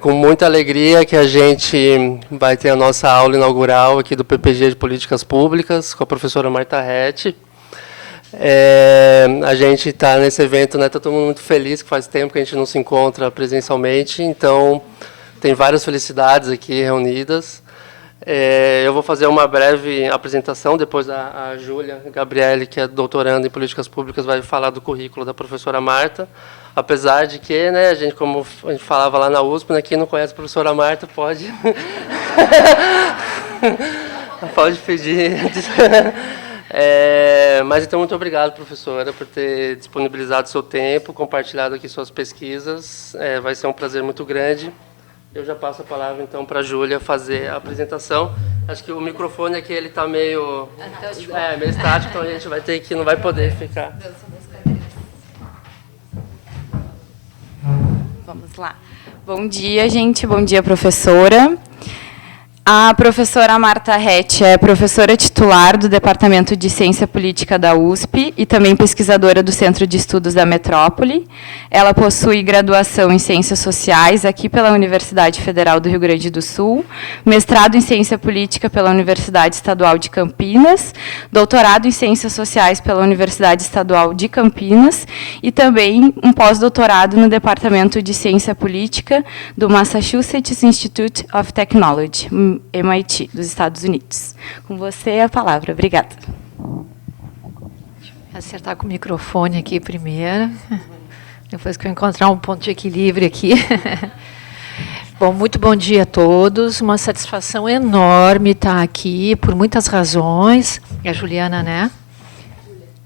com muita alegria que a gente vai ter a nossa aula inaugural aqui do PPG de Políticas Públicas, com a professora Marta Rett. A gente está nesse evento, né, está todo mundo muito feliz, que faz tempo que a gente não se encontra presencialmente, então tem várias felicidades aqui reunidas. Eu vou fazer uma breve apresentação, depois a Júlia Gabriele, que é doutoranda em Políticas Públicas, vai falar do currículo da professora Marta, apesar de que, né, como a gente falava lá na USP, né, quem não conhece a professora Marta pode, pode pedir. Mas, então, muito obrigado, professora, por ter disponibilizado seu tempo, compartilhado aqui suas pesquisas. Vai ser um prazer muito grande. Eu já passo a palavra, então, para a Júlia fazer a apresentação. Acho que o microfone aqui está meio estático, então a gente vai ter que, não vai poder ficar. Vamos lá. Bom dia, gente. Bom dia, professora. A professora Marta Rett é professora titular do Departamento de Ciência Política da USP e também pesquisadora do Centro de Estudos da Metrópole. Ela possui graduação em Ciências Sociais aqui pela Universidade Federal do Rio Grande do Sul, mestrado em Ciência Política pela Universidade Estadual de Campinas, doutorado em Ciências Sociais pela Universidade Estadual de Campinas e também um pós-doutorado no Departamento de Ciência Política do Massachusetts Institute of Technology, MIT, dos Estados Unidos. Com você, a palavra. Obrigada. Vou acertar com o microfone aqui primeiro, depois que eu encontrar um ponto de equilíbrio aqui. Bom, muito bom dia a todos. Uma satisfação enorme estar aqui, por muitas razões. É a Juliana, né?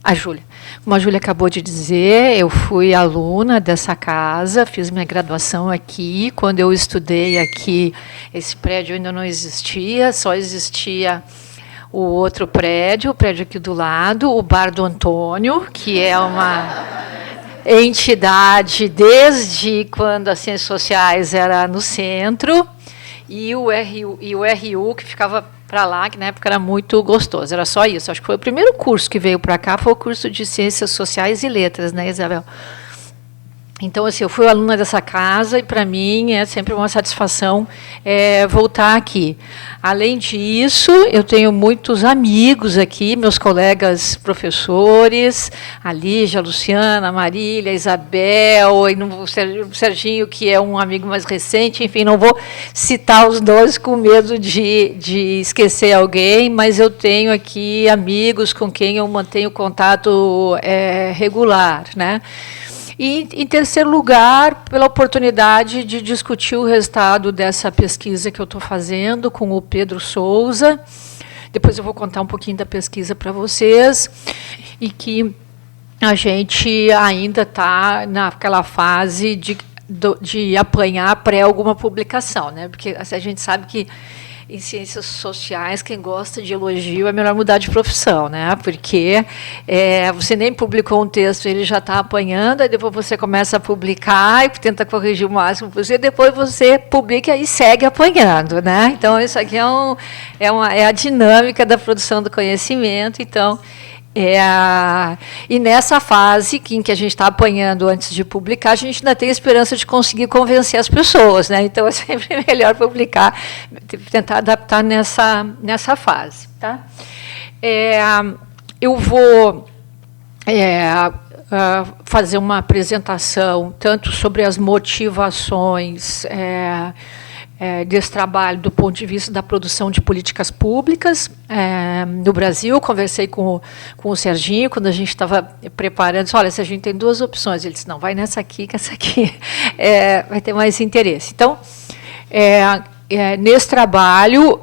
A Júlia. Como a Júlia acabou de dizer, eu fui aluna dessa casa, fiz minha graduação aqui. Quando eu estudei aqui, esse prédio ainda não existia, só existia o outro prédio, o prédio aqui do lado, o Bar do Antônio, que é uma entidade desde quando as Ciências Sociais era no centro, e o RU, que ficava para lá, que na época era muito gostoso, era só isso. Acho que foi o primeiro curso que veio para cá, foi o curso de Ciências Sociais e Letras, né, Isabel? Então, assim, eu fui aluna dessa casa e, para mim, é sempre uma satisfação voltar aqui. Além disso, eu tenho muitos amigos aqui, meus colegas professores, a Lígia, a Luciana, a Marília, a Isabel, e o Serginho, que é um amigo mais recente, enfim, não vou citar os dois com medo de esquecer alguém, mas eu tenho aqui amigos com quem eu mantenho contato regular, né? E, em terceiro lugar, pela oportunidade de discutir o resultado dessa pesquisa que eu estou fazendo com o Pedro Souza. Depois eu vou contar um pouquinho da pesquisa para vocês, e que a gente ainda está naquela fase de apanhar pré alguma publicação, né? Porque a gente sabe que em ciências sociais, quem gosta de elogio é melhor mudar de profissão, né? Porque você nem publicou um texto, ele já está apanhando, aí depois você começa a publicar e tenta corrigir o máximo possível, depois você publica e segue apanhando, né? Então, isso aqui é a dinâmica da produção do conhecimento. Então, e nessa fase em que a gente está apanhando antes de publicar, a gente ainda tem a esperança de conseguir convencer as pessoas, né? Então, é sempre melhor publicar, tentar adaptar nessa fase. Tá? Eu vou fazer uma apresentação tanto sobre as motivações desse trabalho do ponto de vista da produção de políticas públicas no Brasil. Conversei com o Serginho, quando a gente estava preparando, disse, olha, Serginho, tem duas opções. Ele disse, não, vai nessa aqui, que essa aqui vai ter mais interesse. Então, nesse trabalho,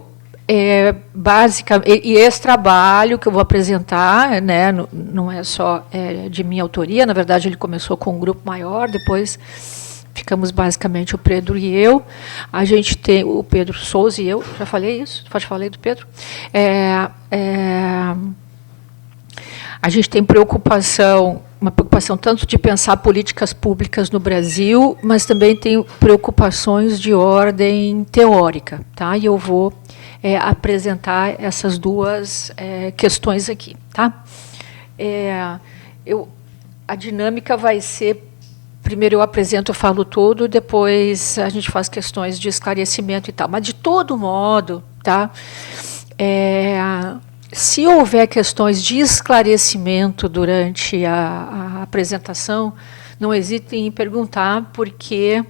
basicamente, e esse trabalho que eu vou apresentar, né, não é só de minha autoria, na verdade, ele começou com um grupo maior, depois ficamos basicamente o Pedro e eu. A gente tem o Pedro Souza e eu. Já falei isso? Já falei do Pedro? A gente tem uma preocupação tanto de pensar políticas públicas no Brasil, mas também tem preocupações de ordem teórica. Tá? E eu vou apresentar essas duas questões aqui. Tá? A dinâmica vai ser primeiro eu apresento, eu falo tudo, depois a gente faz questões de esclarecimento e tal. Mas, de todo modo, tá? Se houver questões de esclarecimento durante a apresentação, não hesitem em perguntar, porque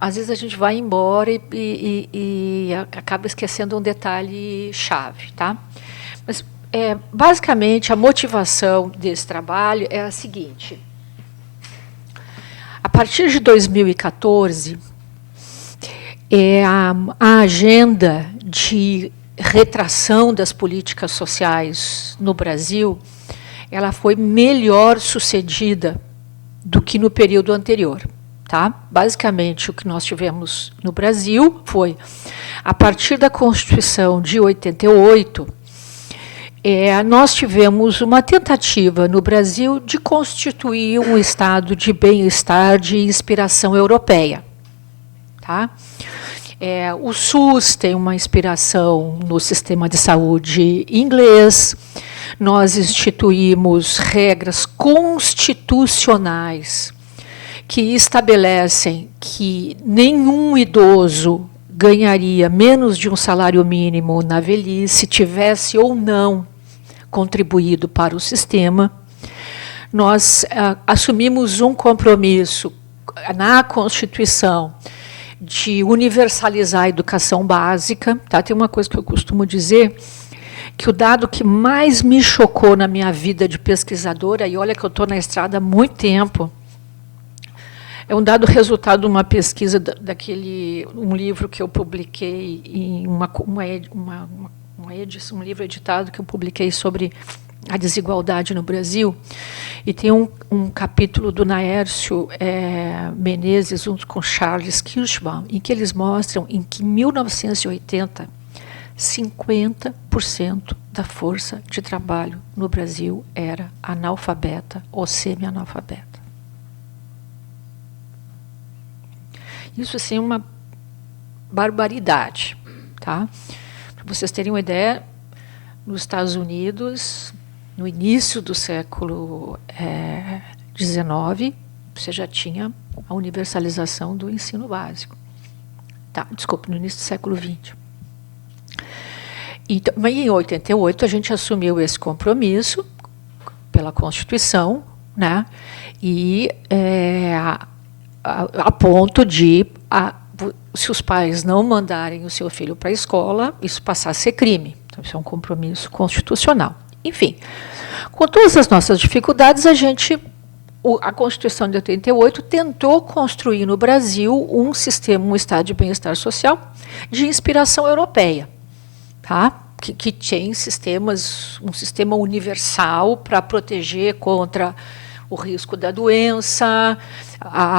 às vezes a gente vai embora e acaba esquecendo um detalhe chave, tá? Mas, basicamente, a motivação desse trabalho é a seguinte. A partir de 2014, a agenda de retração das políticas sociais no Brasil, ela foi melhor sucedida do que no período anterior. Tá? Basicamente, o que nós tivemos no Brasil foi, a partir da Constituição de 88, nós tivemos uma tentativa no Brasil de constituir um estado de bem-estar de inspiração europeia. Tá? O SUS tem uma inspiração no sistema de saúde inglês. Nós instituímos regras constitucionais que estabelecem que nenhum idoso ganharia menos de um salário mínimo na velhice, tivesse ou não contribuído para o sistema. Nós assumimos um compromisso na Constituição de universalizar a educação básica. Tá? Tem uma coisa que eu costumo dizer, que o dado que mais me chocou na minha vida de pesquisadora, e olha que eu estou na estrada há muito tempo, é um dado resultado de uma pesquisa um livro que eu publiquei em um livro editado que eu publiquei sobre a desigualdade no Brasil, e tem um capítulo do Naércio Menezes, junto com Charles Kirschbaum, em que eles mostram em que, em 1980, 50% da força de trabalho no Brasil era analfabeta ou semi-analfabeta. Isso, assim, é uma barbaridade. Tá? Para vocês terem uma ideia, nos Estados Unidos, no início do século XIX, você já tinha a universalização do ensino básico. Tá, desculpe, no início do século XX. Então, mas em 88, a gente assumiu esse compromisso pela Constituição, né? E a ponto de, se os pais não mandarem o seu filho para a escola, isso passar a ser crime. Então, isso é um compromisso constitucional. Enfim, com todas as nossas dificuldades, a Constituição de 88 tentou construir no Brasil um estado de bem-estar social de inspiração europeia, tá? que tem um sistema universal para proteger contra o risco da doença,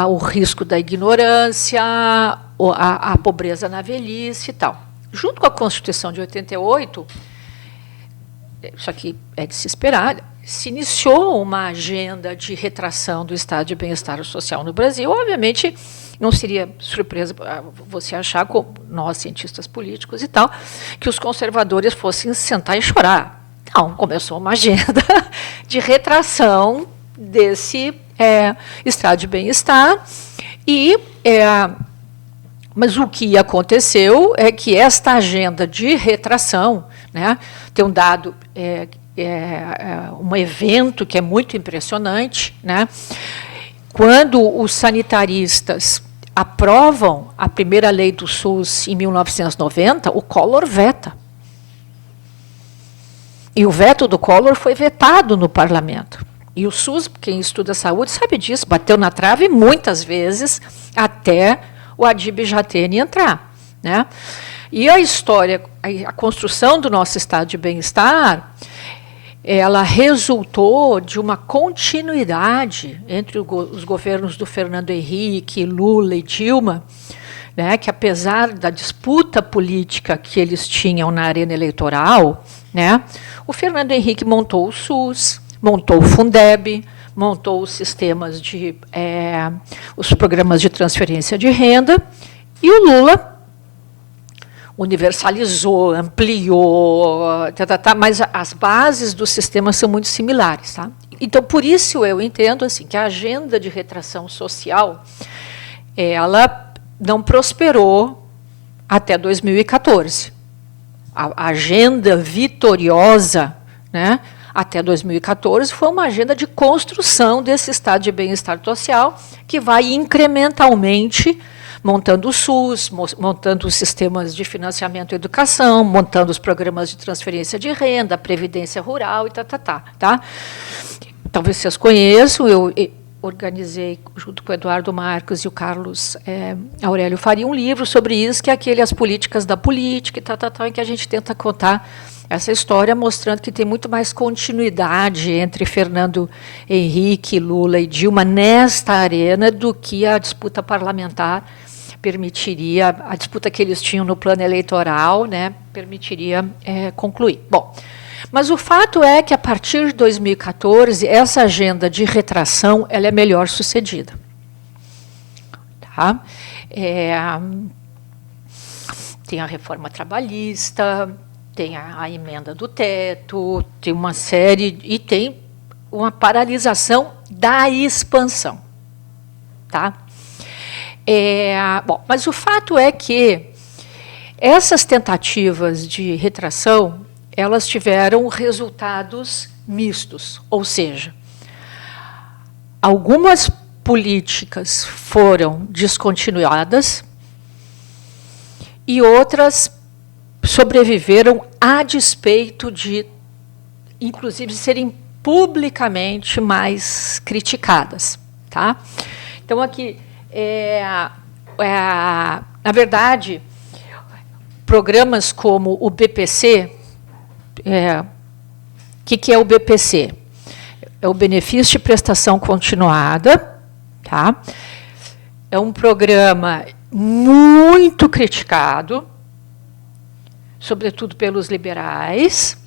o risco da ignorância, a pobreza na velhice e tal. Junto com a Constituição de 88, isso aqui é de se esperar, se iniciou uma agenda de retração do estado de bem-estar social no Brasil. Obviamente, não seria surpresa você achar, como nós, cientistas políticos e tal, que os conservadores fossem sentar e chorar. Não, começou uma agenda de retração desse estado de bem-estar. Mas o que aconteceu é que esta agenda de retração, né, tem um dado, um evento que é muito impressionante, né? Quando os sanitaristas aprovam a primeira lei do SUS em 1990, o Collor veta. E o veto do Collor foi vetado no parlamento. E o SUS, quem estuda saúde, sabe disso, bateu na trave muitas vezes até o Adib Jatene entrar, né? E a história, a construção do nosso estado de bem-estar, ela resultou de uma continuidade entre os governos do Fernando Henrique, Lula e Dilma, né, que, apesar da disputa política que eles tinham na arena eleitoral, né, o Fernando Henrique montou o SUS, montou o Fundeb, montou os sistemas os programas de transferência de renda, e o Lula universalizou, ampliou, mas as bases do sistema são muito similares. Tá? Então, por isso eu entendo assim, que a agenda de retração social, ela não prosperou até 2014. A agenda vitoriosa, né, até 2014 foi uma agenda de construção desse estado de bem-estar social que vai incrementalmente montando o SUS, montando os sistemas de financiamento e educação, montando os programas de transferência de renda, a previdência rural e tá? Talvez vocês conheçam, eu organizei, junto com o Eduardo Marcos e o Carlos Aurélio Faria, um livro sobre isso, que é aquele As Políticas da Política, e em que a gente tenta contar essa história, mostrando que tem muito mais continuidade entre Fernando Henrique, Lula e Dilma nesta arena do que a disputa parlamentar permitiria, a disputa que eles tinham no plano eleitoral, né, permitiria concluir. Bom, mas o fato é que, a partir de 2014, essa agenda de retração ela é melhor sucedida. Tá? Tem a reforma trabalhista, tem a emenda do teto, tem uma série, e tem uma paralisação da expansão. Tá? Bom, mas o fato é que essas tentativas de retração, elas tiveram resultados mistos, ou seja, algumas políticas foram descontinuadas e outras sobreviveram a despeito de, inclusive, serem publicamente mais criticadas. Tá? Então, aqui, na verdade, programas como o BPC, o que é o BPC? É o benefício de prestação continuada, tá? É um programa muito criticado, sobretudo pelos liberais,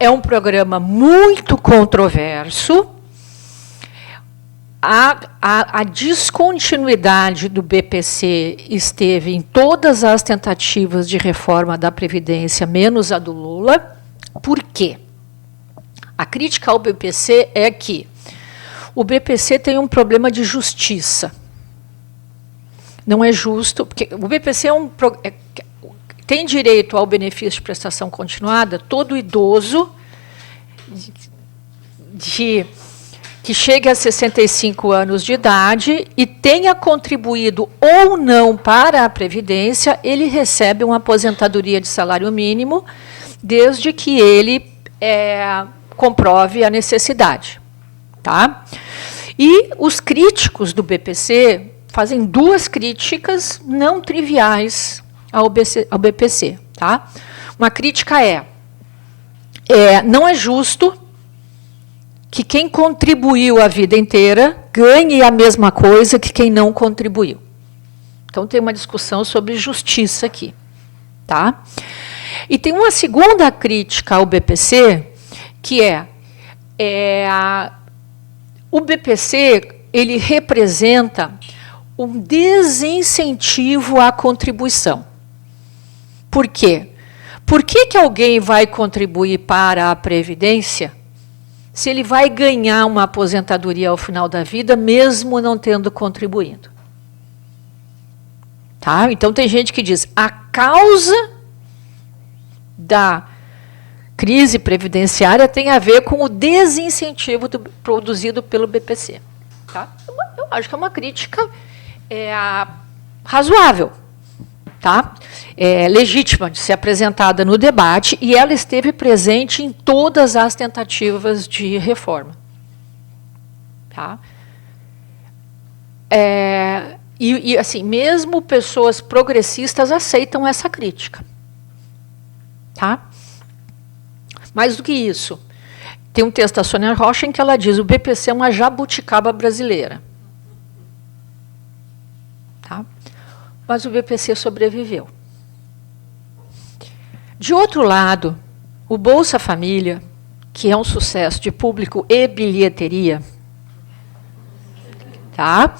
é um programa muito controverso. A descontinuidade do BPC esteve em todas as tentativas de reforma da Previdência, menos a do Lula. Por quê? A crítica ao BPC é que o BPC tem um problema de justiça. Não é justo, porque o BPC tem direito ao benefício de prestação continuada todo idoso que chegue a 65 anos de idade e tenha contribuído ou não para a Previdência, ele recebe uma aposentadoria de salário mínimo, desde que ele comprove a necessidade. Tá? E os críticos do BPC fazem duas críticas não triviais ao BPC. Tá? Uma crítica não é justo que quem contribuiu a vida inteira ganhe a mesma coisa que quem não contribuiu. Então, tem uma discussão sobre justiça aqui. Tá? E tem uma segunda crítica ao BPC, que o BPC ele representa um desincentivo à contribuição. Por quê? Por que alguém vai contribuir para a Previdência se ele vai ganhar uma aposentadoria ao final da vida, mesmo não tendo contribuído? Tá? Então, tem gente que diz, a causa da crise previdenciária tem a ver com o desincentivo produzido pelo BPC. Tá? Eu acho que é uma crítica razoável, tá? Legítima de ser apresentada no debate, e ela esteve presente em todas as tentativas de reforma. Tá? Assim, mesmo pessoas progressistas aceitam essa crítica. Tá? Mais do que isso, tem um texto da Sônia Rocha em que ela diz: o BPC é uma jabuticaba brasileira. Tá? Mas o BPC sobreviveu. De outro lado, o Bolsa Família, que é um sucesso de público e bilheteria, tá?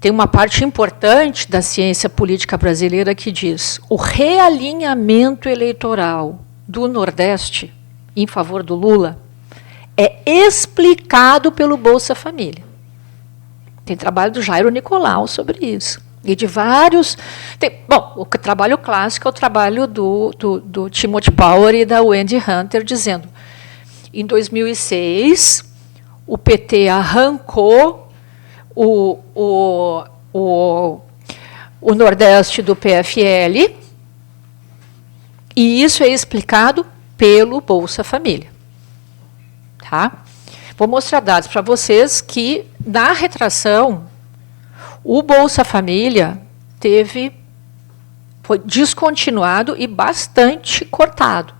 Tem uma parte importante da ciência política brasileira que diz: o realinhamento eleitoral do Nordeste em favor do Lula é explicado pelo Bolsa Família. Tem trabalho do Jairo Nicolau sobre isso. E de vários... bom, o trabalho clássico é o trabalho do Timothy Power e da Wendy Hunter, dizendo, em 2006, o PT arrancou o Nordeste do PFL, e isso é explicado pelo Bolsa Família. Tá? Vou mostrar dados para vocês que, na retração, o Bolsa Família foi descontinuado e bastante cortado.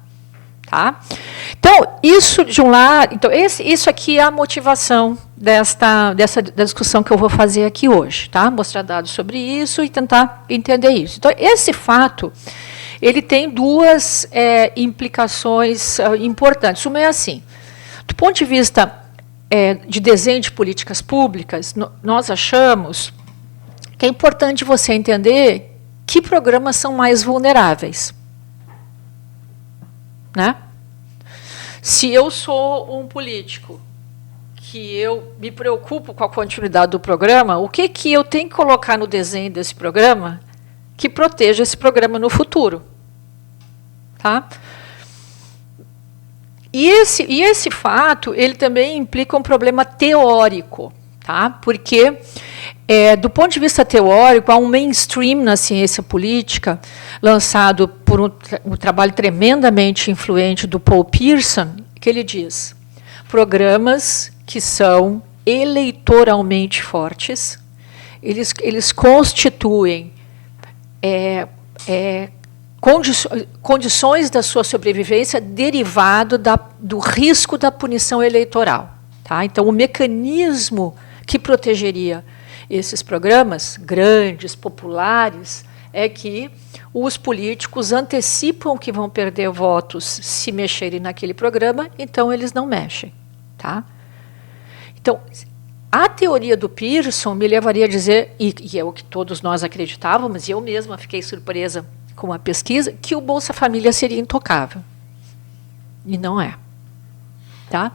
Tá? Então, isso de um lado... Então, isso aqui é a motivação da discussão que eu vou fazer aqui hoje. Tá? Mostrar dados sobre isso e tentar entender isso. Então, esse fato, ele tem duas implicações importantes. Uma é assim, do ponto de vista de desenho de políticas públicas, nós achamos que é importante você entender que programas são mais vulneráveis. Né? Se eu sou um político que eu me preocupo com a continuidade do programa, o que eu tenho que colocar no desenho desse programa que proteja esse programa no futuro? Tá? E esse fato, ele também implica um problema teórico, tá? Porque, do ponto de vista teórico, há um mainstream na ciência política, lançado por um trabalho tremendamente influente do Paul Pierson, que ele diz, programas que são eleitoralmente fortes, eles constituem condições da sua sobrevivência derivado do risco da punição eleitoral. Tá? Então, o mecanismo que protegeria esses programas grandes, populares, é que os políticos antecipam que vão perder votos se mexerem naquele programa, então eles não mexem. Tá? Então, a teoria do Pearson me levaria a dizer, e é o que todos nós acreditávamos, e eu mesma fiquei surpresa com a pesquisa, que o Bolsa Família seria intocável. E não é. Tá?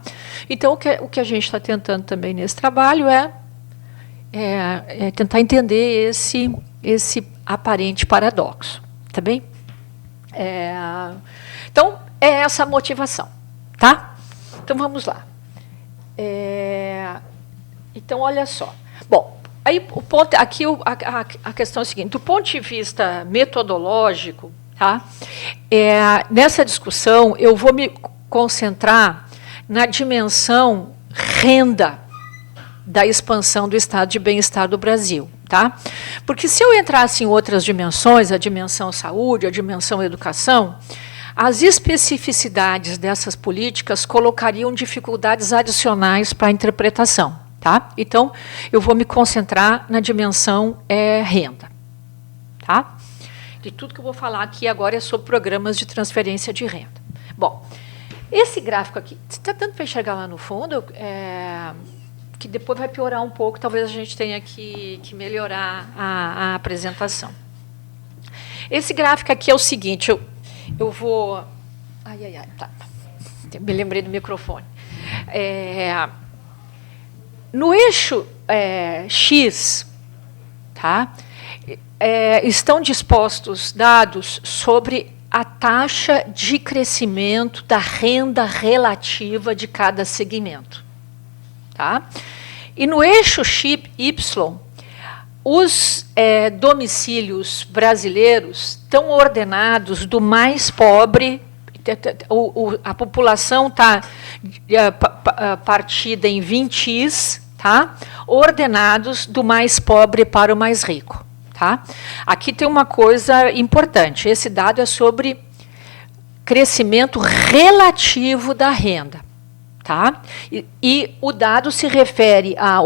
Então, o que a gente está tentando também nesse trabalho é tentar entender esse aparente paradoxo. Tá bem? Então, é essa a motivação. Tá? Então, vamos lá. Então, olha só. Bom, aí o ponto, aqui a questão é a seguinte, do ponto de vista metodológico, tá? Nessa discussão, eu vou me concentrar na dimensão renda da expansão do estado de bem-estar do Brasil. Tá? Porque se eu entrasse em outras dimensões, a dimensão saúde, a dimensão educação, as especificidades dessas políticas colocariam dificuldades adicionais para a interpretação. Tá? Então, eu vou me concentrar na dimensão renda. Tá? De tudo que eu vou falar aqui agora é sobre programas de transferência de renda. Bom, esse gráfico aqui, está dando para enxergar lá no fundo? Que depois vai piorar um pouco, talvez a gente tenha que melhorar a apresentação. Esse gráfico aqui é o seguinte, eu vou... tá. Me lembrei do microfone. No eixo X, tá, estão dispostos dados sobre a taxa de crescimento da renda relativa de cada segmento. Tá? E no eixo Y, os domicílios brasileiros estão ordenados do mais pobre, a população está partida em 20s, tá? Ordenados do mais pobre para o mais rico. Tá? Aqui tem uma coisa importante, esse dado é sobre crescimento relativo da renda. Tá? E o dado se refere a de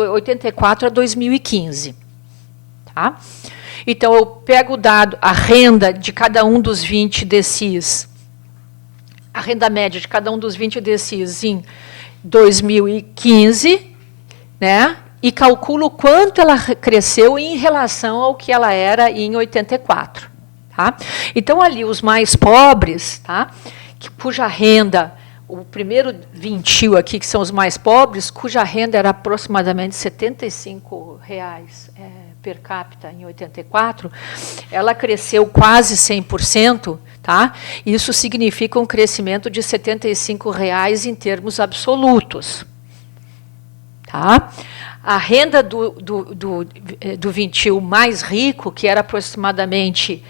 84 a 2015. Tá? Então, eu pego o dado, a renda de cada um dos 20 DCIs, a renda média de cada um dos 20 DCIs em 2015, né? E calculo quanto ela cresceu em relação ao que ela era em 84. Tá? Então, ali, os mais pobres, tá? Cuja renda o primeiro vintil aqui, que são os mais pobres, cuja renda era aproximadamente R$ 75 per capita em 84, ela cresceu quase 100%, tá? Isso significa um crescimento de R$ 75 em termos absolutos. Tá? A renda do vintil mais rico, que era aproximadamente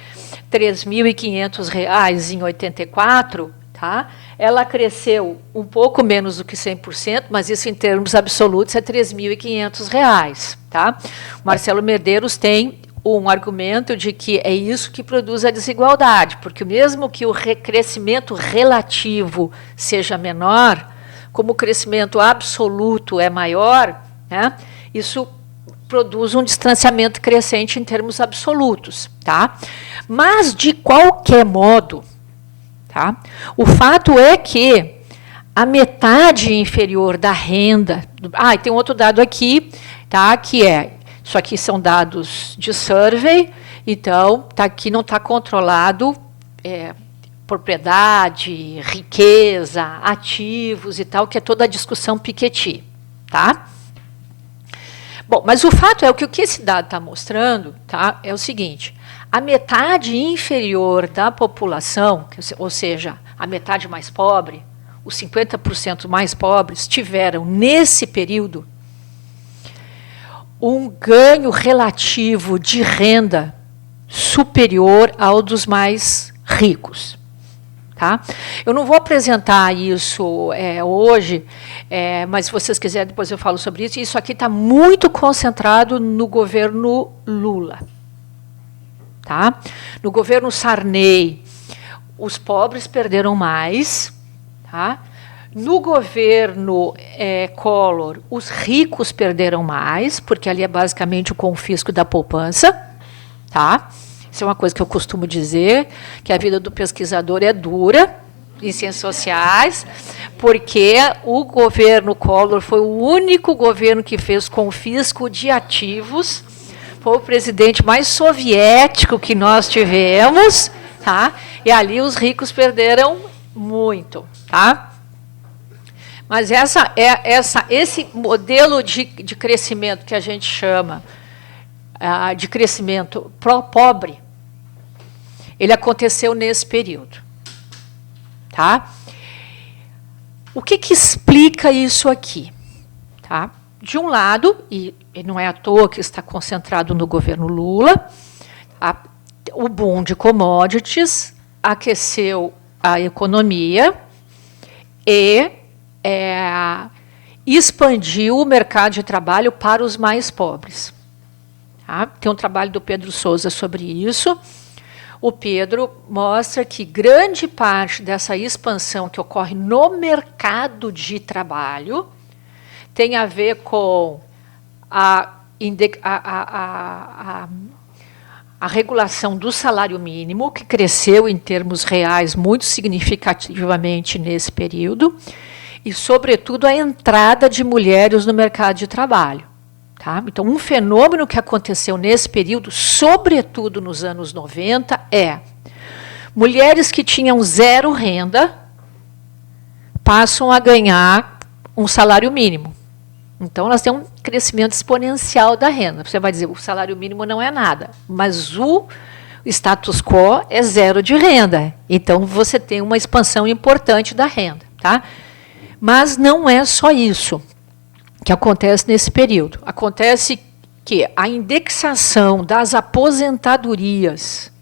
R$ 3.500 em 84, tá? Ela cresceu um pouco menos do que 100%, mas isso em termos absolutos é R$ 3.500. Tá? O Marcelo Medeiros tem um argumento de que é isso que produz a desigualdade, porque mesmo que o crescimento relativo seja menor, como o crescimento absoluto é maior, né, isso produz um distanciamento crescente em termos absolutos. Tá? Mas, de qualquer modo, tá, o fato é que a metade inferior da renda... e tem outro dado aqui, tá, que é... Isso aqui são dados de survey, então aqui não está controlado propriedade, riqueza, ativos e tal, que é toda a discussão Piketty. Tá? Bom, mas o fato é que o que esse dado está mostrando, tá, é o seguinte: a metade inferior da população, ou seja, a metade mais pobre, os 50% mais pobres, tiveram, nesse período, um ganho relativo de renda superior ao dos mais ricos. Tá? Eu não vou apresentar isso hoje, mas se vocês quiserem, depois eu falo sobre isso. Isso aqui está muito concentrado no governo Lula. Tá? No governo Sarney, os pobres perderam mais. Tá? No governo Collor, os ricos perderam mais, porque ali é basicamente o confisco da poupança. Tá? Isso é uma coisa que eu costumo dizer, que a vida do pesquisador é dura em ciências sociais, porque o governo Collor foi o único governo que fez confisco de ativos, foi o presidente mais soviético que nós tivemos, tá? E ali os ricos perderam muito. Tá? Mas esse modelo de crescimento que a gente chama de crescimento pobre, ele aconteceu nesse período. Tá? O que explica isso aqui? Tá? De um lado, e não é à toa que está concentrado no governo Lula, o boom de commodities aqueceu a economia e expandiu o mercado de trabalho para os mais pobres. Tá? Tem um trabalho do Pedro Souza sobre isso. O Pedro mostra que grande parte dessa expansão que ocorre no mercado de trabalho tem a ver com a regulação do salário mínimo, que cresceu em termos reais muito significativamente nesse período, e, sobretudo, a entrada de mulheres no mercado de trabalho. Tá? Então, um fenômeno que aconteceu nesse período, sobretudo nos anos 90, mulheres que tinham zero renda passam a ganhar um salário mínimo. Então, elas têm um crescimento exponencial da renda. Você vai dizer, o salário mínimo não é nada, mas o status quo é zero de renda. Então, você tem uma expansão importante da renda. Tá? Mas não é só isso que acontece nesse período. Acontece que a indexação das aposentadorias,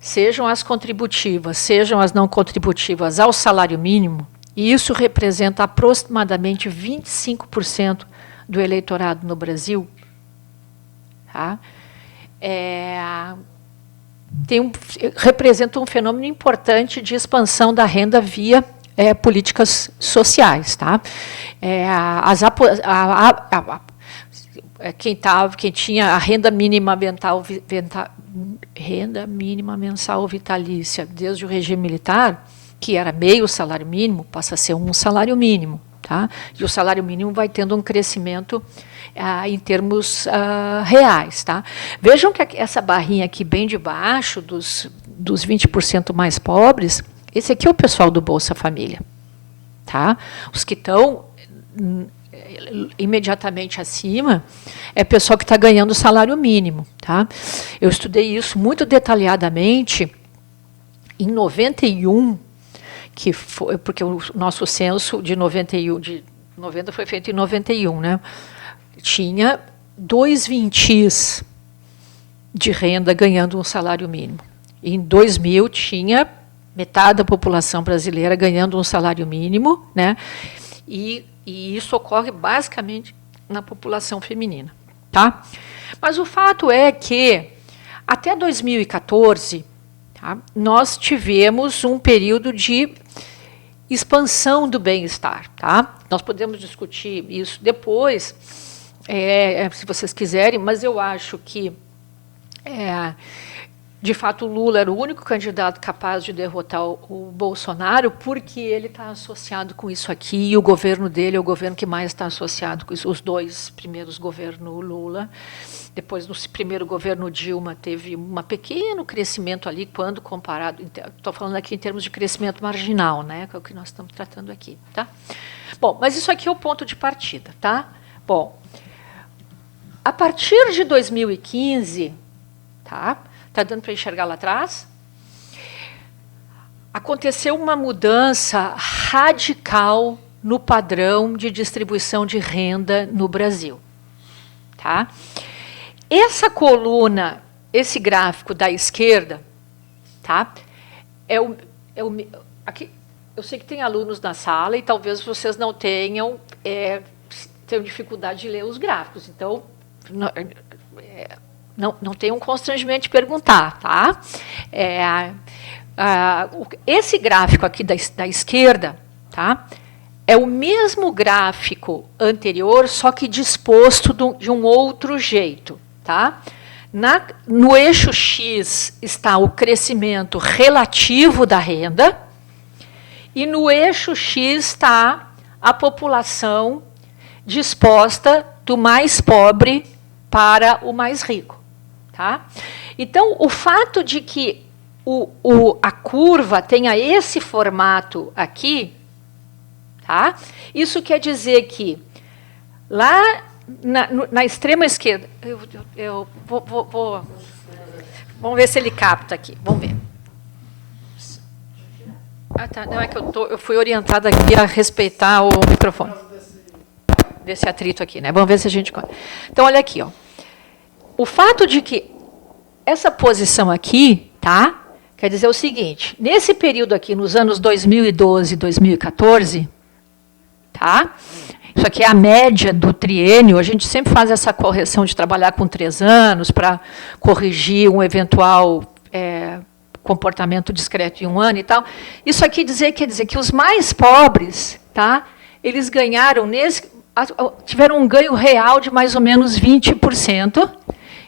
sejam as contributivas, sejam as não contributivas, ao salário mínimo, e isso representa aproximadamente 25% do eleitorado no Brasil, tá? Representa um fenômeno importante de expansão da renda via políticas sociais. Tá? Quem tinha a renda mínima mensal vitalícia desde o regime militar, que era meio salário mínimo, passa a ser um salário mínimo. Tá? E o salário mínimo vai tendo um crescimento em termos reais. Tá? Vejam que essa barrinha aqui bem de baixo, dos 20% mais pobres, esse aqui é o pessoal do Bolsa Família. Tá? Os que estão imediatamente acima é a pessoa que está ganhando o salário mínimo. Tá? Eu estudei isso muito detalhadamente em 91, que foi, porque o nosso censo de 90 foi feito em 91, né? Tinha 2 vintis de renda ganhando um salário mínimo. Em 2000 tinha metade da população brasileira ganhando um salário mínimo, né? E isso ocorre basicamente na população feminina. Tá? Mas o fato é que, até 2014, tá, nós tivemos um período de expansão do bem-estar. Tá? Nós podemos discutir isso depois, se vocês quiserem, mas eu acho que, de fato, o Lula era o único candidato capaz de derrotar o Bolsonaro, porque ele está associado com isso aqui, e o governo dele é o governo que mais está associado com isso. Os 2 primeiros governos Lula. Depois, no primeiro governo Dilma, teve um pequeno crescimento ali, quando comparado... Estou falando aqui em termos de crescimento marginal, né, que é o que nós estamos tratando aqui. Tá? Bom, mas isso aqui é o ponto de partida. Tá? Bom, a partir de 2015... Tá? Está dando para enxergar lá atrás? Aconteceu uma mudança radical no padrão de distribuição de renda no Brasil. Tá? Essa coluna, esse gráfico da esquerda, tá? Aqui, eu sei que tem alunos na sala e talvez vocês não tenham dificuldade de ler os gráficos. Então, não tem um constrangimento de perguntar. Tá? Esse gráfico aqui da esquerda, tá, é o mesmo gráfico anterior, só que disposto de um outro jeito. Tá? No eixo X está o crescimento relativo da renda, e no eixo X está a população disposta do mais pobre para o mais rico. Tá? Então, o fato de que a curva tenha esse formato aqui, tá? Isso quer dizer que lá na extrema esquerda, vamos ver se ele capta aqui, vamos ver. Ah, tá, não, é que eu fui orientada aqui a respeitar o microfone. Desse atrito aqui, né? Vamos ver se a gente... Então, olha aqui, ó. O fato de que essa posição aqui, tá, quer dizer o seguinte, nesse período aqui, nos anos 2012 e 2014, tá, isso aqui é a média do triênio, a gente sempre faz essa correção de trabalhar com 3 anos para corrigir um eventual comportamento discreto em 1 ano e tal. Isso aqui quer dizer que os mais pobres, tá, eles ganharam, tiveram um ganho real de mais ou menos 20%,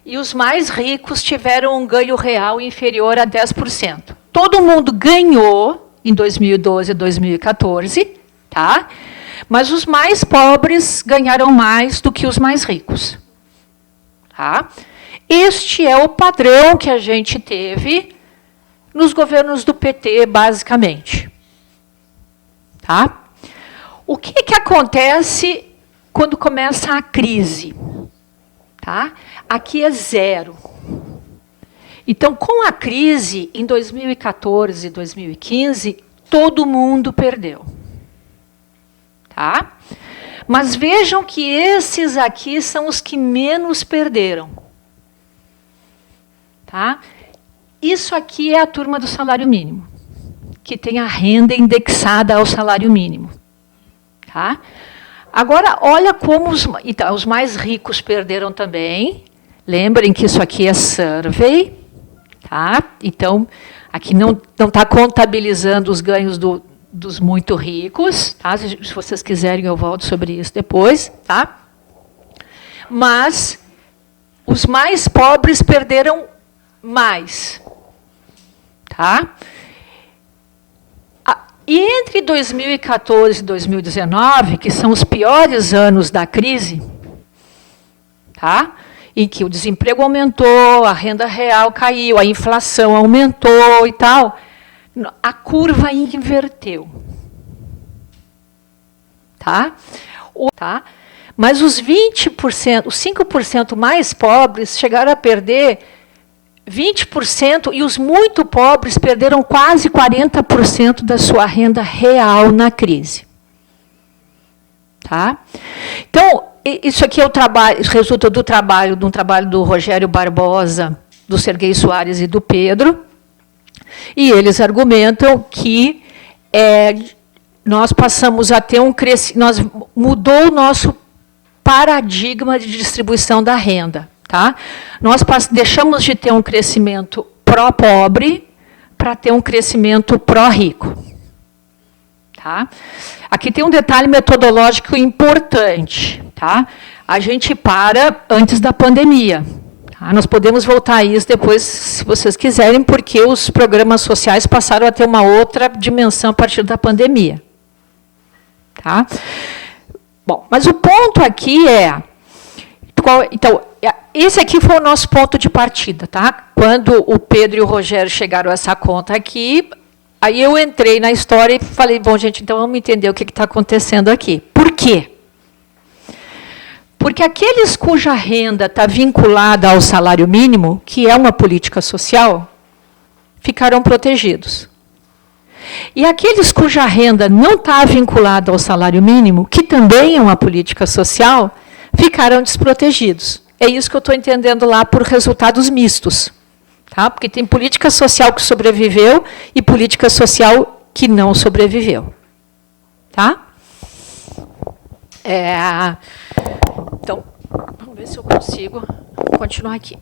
e os mais ricos tiveram um ganho real inferior a 10%. Todo mundo ganhou em 2012 e 2014, tá? Mas os mais pobres ganharam mais do que os mais ricos. Tá? Este é o padrão que a gente teve nos governos do PT, basicamente. Tá? O que acontece quando começa a crise? Tá? Aqui é 0. Então, com a crise, em 2014 e 2015, todo mundo perdeu. Tá? Mas vejam que esses aqui são os que menos perderam. Tá? Isso aqui é a turma do salário mínimo, que tem a renda indexada ao salário mínimo. Tá? Agora, olha como os mais ricos perderam também. Lembrem que isso aqui é survey. Tá? Então, aqui não está contabilizando os ganhos dos muito ricos. Tá? Se vocês quiserem, eu volto sobre isso depois. Tá? Mas os mais pobres perderam mais. Tá? E entre 2014 e 2019, que são os piores anos da crise, tá? Em que o desemprego aumentou, a renda real caiu, a inflação aumentou e tal, a curva inverteu. tá? Mas os 20%, os 5% mais pobres chegaram a perder 20% e os muito pobres perderam quase 40% da sua renda real na crise. Tá? Então, isso aqui é o trabalho, resulta de um trabalho do Rogério Barbosa, do Serguei Soares e do Pedro, e eles argumentam que nós passamos a ter mudou o nosso paradigma de distribuição da renda. Tá? Nós deixamos de ter um crescimento pró-pobre para ter um crescimento pró-rico. Tá? Aqui tem um detalhe metodológico importante. Tá? A gente para antes da pandemia. Tá? Nós podemos voltar a isso depois, se vocês quiserem, porque os programas sociais passaram a ter uma outra dimensão a partir da pandemia. Tá? Bom, mas o ponto aqui é... Então, esse aqui foi o nosso ponto de partida. Tá? Quando o Pedro e o Rogério chegaram a essa conta aqui, aí eu entrei na história e falei, bom, gente, então vamos entender o que está acontecendo aqui. Por quê? Porque aqueles cuja renda está vinculada ao salário mínimo, que é uma política social, ficarão protegidos. E aqueles cuja renda não está vinculada ao salário mínimo, que também é uma política social, ficarão desprotegidos. É isso que eu estou entendendo lá por resultados mistos. Tá? Porque tem política social que sobreviveu e política social que não sobreviveu. Tá? Então, vamos ver se eu consigo continuar aqui.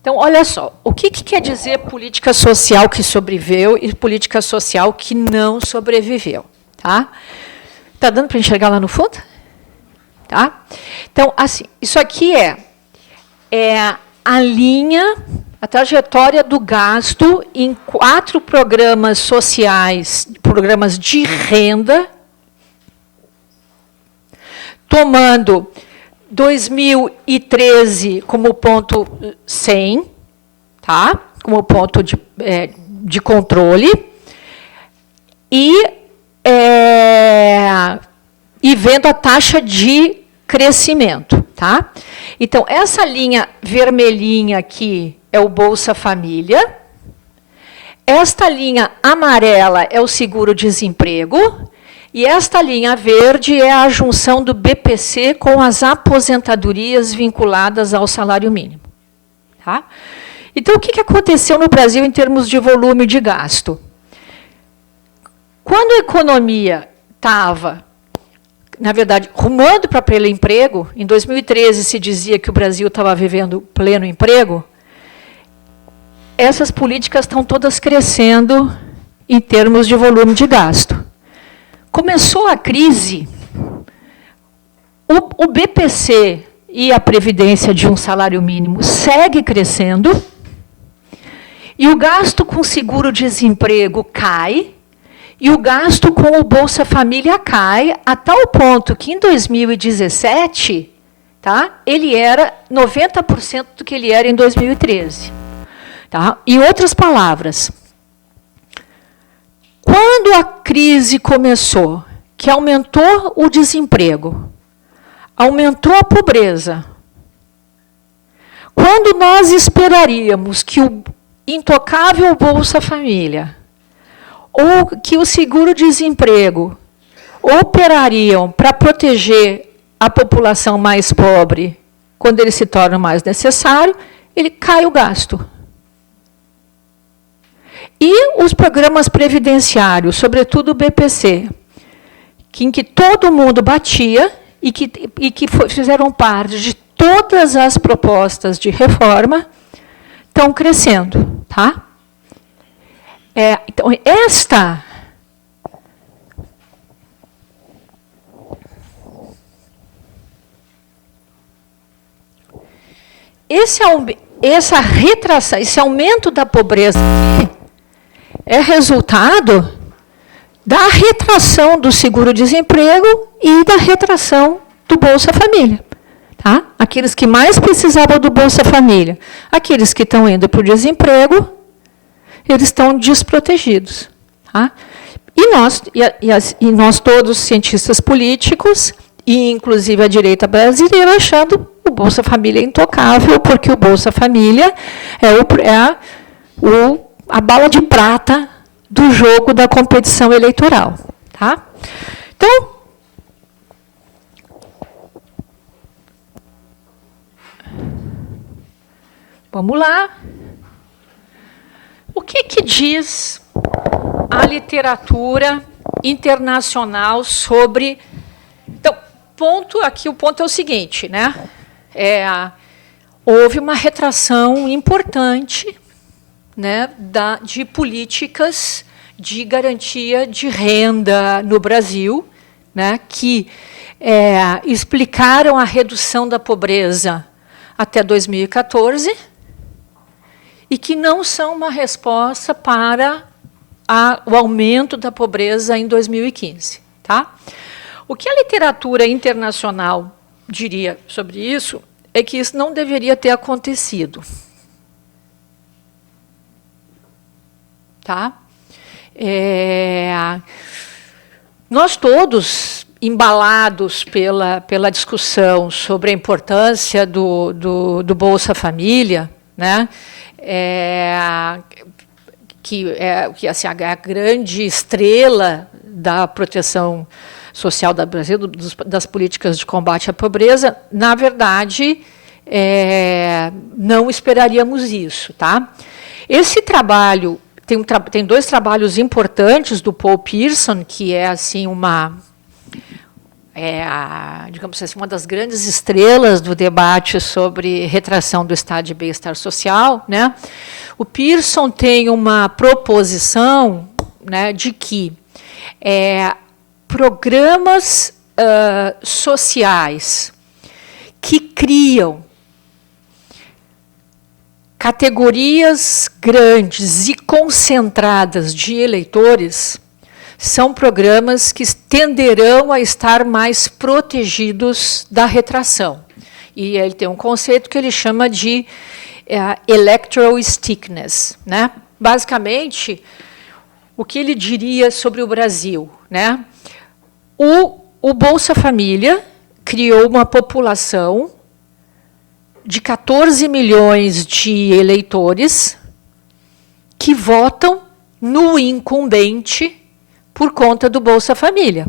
Então, olha só, o que quer dizer política social que sobreviveu e política social que não sobreviveu? Tá? Tá dando para enxergar lá no fundo? Tá? Então, assim, isso aqui é a linha, a trajetória do gasto em 4 programas sociais, programas de renda, tomando 2013 como ponto 100, tá? Como ponto de controle, e vendo a taxa de crescimento. Tá? Então, essa linha vermelhinha aqui é o Bolsa Família, esta linha amarela é o seguro-desemprego, e esta linha verde é a junção do BPC com as aposentadorias vinculadas ao salário mínimo. Tá? Então, o que aconteceu no Brasil em termos de volume de gasto? Quando a economia estava, na verdade, rumando para pleno emprego, em 2013 se dizia que o Brasil estava vivendo pleno emprego, essas políticas estão todas crescendo em termos de volume de gasto. Começou a crise, o BPC e a previdência de um salário mínimo segue crescendo, e o gasto com seguro-desemprego cai, e o gasto com o Bolsa Família cai, a tal ponto que, em 2017, tá, ele era 90% do que ele era em 2013. Tá? Em outras palavras, quando a crise começou, que aumentou o desemprego, aumentou a pobreza, quando nós esperaríamos que o intocável Bolsa Família ou que o seguro-desemprego operariam para proteger a população mais pobre quando ele se torna mais necessário, ele cai o gasto. E os programas previdenciários, sobretudo o BPC, em que todo mundo batia e que fizeram parte de todas as propostas de reforma, estão crescendo. Tá? Então, essa retração, esse aumento da pobreza é resultado da retração do seguro-desemprego e da retração do Bolsa Família. Tá? Aqueles que mais precisavam do Bolsa Família, aqueles que estão indo para o desemprego, eles estão desprotegidos. Tá? E nós todos, cientistas políticos, e inclusive a direita brasileira, achando o Bolsa Família intocável, porque o Bolsa Família é a bala de prata do jogo da competição eleitoral. Tá? Então, vamos lá. O que diz a literatura internacional sobre... Então, o ponto é o seguinte, né? Houve uma retração importante, né, de políticas de garantia de renda no Brasil, né, que explicaram a redução da pobreza até 2014 e que não são uma resposta para o aumento da pobreza em 2015. Tá? O que a literatura internacional diria sobre isso é que isso não deveria ter acontecido. Tá? Nós todos, embalados pela discussão sobre a importância do Bolsa Família, né, que assim, a grande estrela da proteção social do Brasil, das políticas de combate à pobreza, na verdade, não esperaríamos isso. Tá? Esse trabalho, tem dois trabalhos importantes do Paul Pierson, que é assim, digamos assim, uma das grandes estrelas do debate sobre retração do estado de bem-estar social. Né? O Pierson tem uma proposição, né, de que programas sociais que criam categorias grandes e concentradas de eleitores são programas que tenderão a estar mais protegidos da retração. E ele tem um conceito que ele chama de electoral stickness. Né? Basicamente, o que ele diria sobre o Brasil? Né? O Bolsa Família criou uma população de 14 milhões de eleitores que votam no incumbente por conta do Bolsa Família.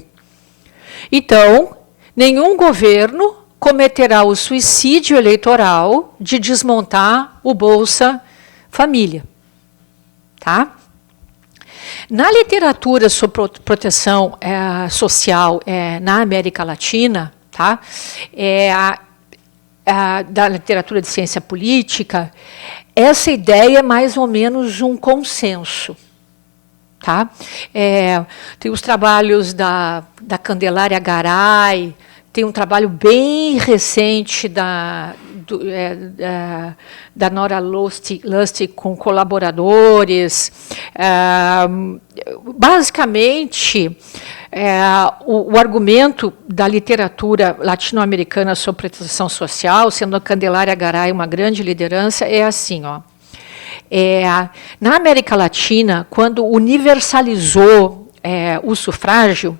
Então, nenhum governo cometerá o suicídio eleitoral de desmontar o Bolsa Família. Tá? Na literatura sobre proteção social na América Latina, tá? Da literatura de ciência política, essa ideia é mais ou menos um consenso. Tá? Tem os trabalhos da Candelária Garay, tem um trabalho bem recente da Nora Lustig com colaboradores. Basicamente, o argumento da literatura latino-americana sobre proteção social, sendo a Candelária Garay uma grande liderança, é assim, ó. Na América Latina, quando universalizou o sufrágio,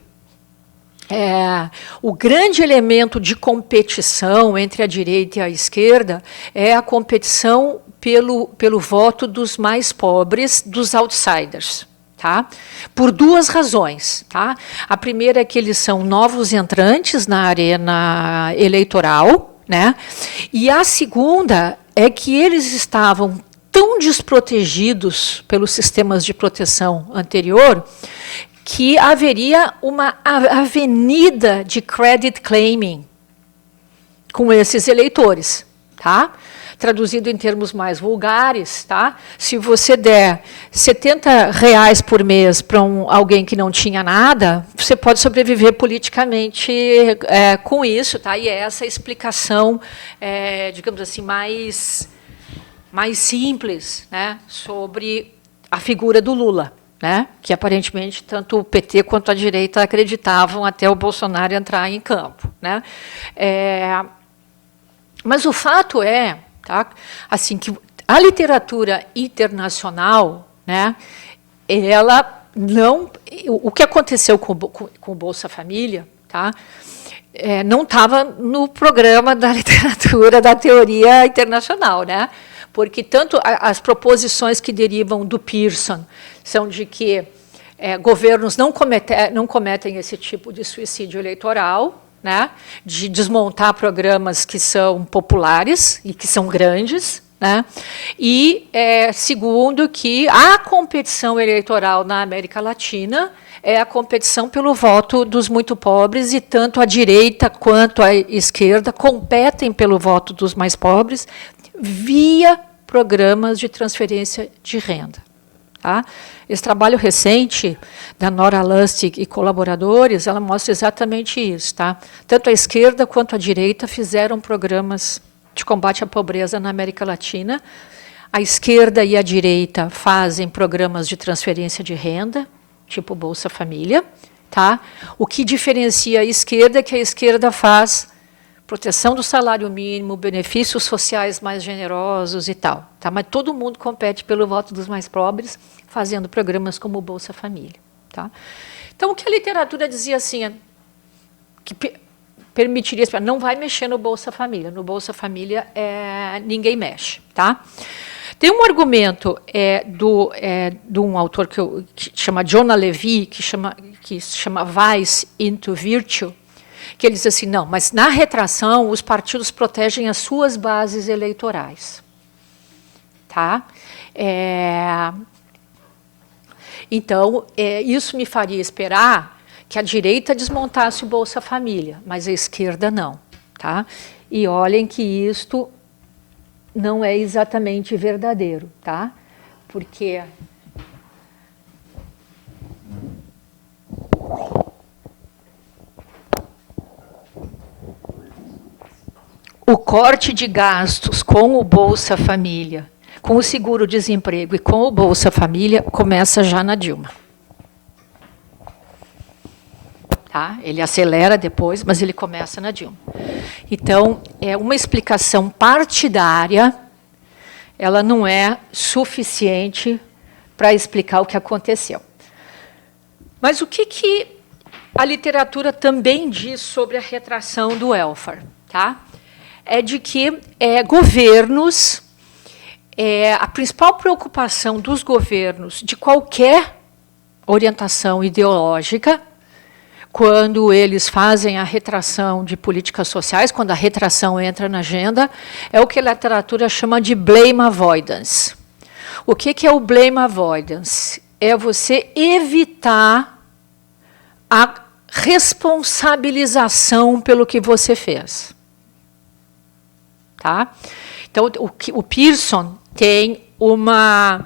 o grande elemento de competição entre a direita e a esquerda é a competição pelo voto dos mais pobres, dos outsiders. Tá? Por duas razões. Tá? A primeira é que eles são novos entrantes na arena eleitoral, né? E a segunda é que eles estavam tão desprotegidos pelos sistemas de proteção anterior que haveria uma avenida de credit claiming com esses eleitores. Tá? Traduzido em termos mais vulgares, tá? Se você der R$70 por mês para alguém que não tinha nada, você pode sobreviver politicamente com isso. Tá? E é essa explicação, digamos assim, mais simples, né, sobre a figura do Lula, né, que aparentemente tanto o PT quanto a direita acreditavam até o Bolsonaro entrar em campo. Né. Mas o fato é, tá, assim, que a literatura internacional, né, ela não... O que aconteceu com o Bolsa Família, tá, não estava no programa da literatura da teoria internacional, né, porque tanto as proposições que derivam do Pearson são de que governos não cometem esse tipo de suicídio eleitoral, né, de desmontar programas que são populares e que são grandes, né, e, segundo, que a competição eleitoral na América Latina é a competição pelo voto dos muito pobres, e tanto a direita quanto a esquerda competem pelo voto dos mais pobres via programas de transferência de renda. Tá? Esse trabalho recente da Nora Lustig e colaboradores, ela mostra exatamente isso. Tá? Tanto a esquerda quanto a direita fizeram programas de combate à pobreza na América Latina. A esquerda e a direita fazem programas de transferência de renda, tipo Bolsa Família. Tá? O que diferencia a esquerda é que a esquerda faz proteção do salário mínimo, benefícios sociais mais generosos e tal. Tá? Mas todo mundo compete pelo voto dos mais pobres, fazendo programas como o Bolsa Família. Tá? Então, o que a literatura dizia assim, que permitiria, não vai mexer no Bolsa Família. No Bolsa Família, ninguém mexe. Tá? Tem um argumento de um autor que chama Jonah Levy, que se chama Vice into Virtue, que ele diz assim, não, mas na retração os partidos protegem as suas bases eleitorais. Tá? Então, isso me faria esperar que a direita desmontasse o Bolsa Família, mas a esquerda não. Tá? E olhem que isto não é exatamente verdadeiro, tá? Porque o corte de gastos com o Bolsa Família, com o seguro-desemprego e com o Bolsa Família começa já na Dilma. Tá? Ele acelera depois, mas ele começa na Dilma. Então, uma explicação partidária, ela não é suficiente para explicar o que aconteceu. Mas o que a literatura também diz sobre a retração do welfare? Tá? É de que governos, a principal preocupação dos governos de qualquer orientação ideológica, quando eles fazem a retração de políticas sociais, quando a retração entra na agenda, é o que a literatura chama de blame avoidance. O que é o blame avoidance? É você evitar a responsabilização pelo que você fez. Tá? Então, o Pearson tem uma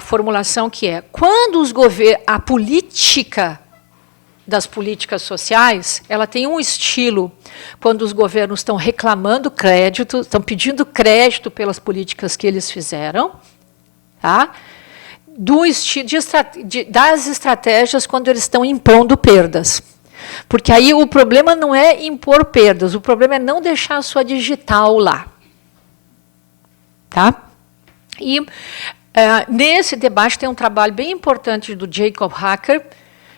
formulação que é, quando a política das políticas sociais, ela tem um estilo, quando os governos estão reclamando crédito, estão pedindo crédito pelas políticas que eles fizeram, tá? Do estilo das estratégias quando eles estão impondo perdas. Porque aí o problema não é impor perdas, o problema é não deixar a sua digital lá. Tá? E nesse debate tem um trabalho bem importante do Jacob Hacker,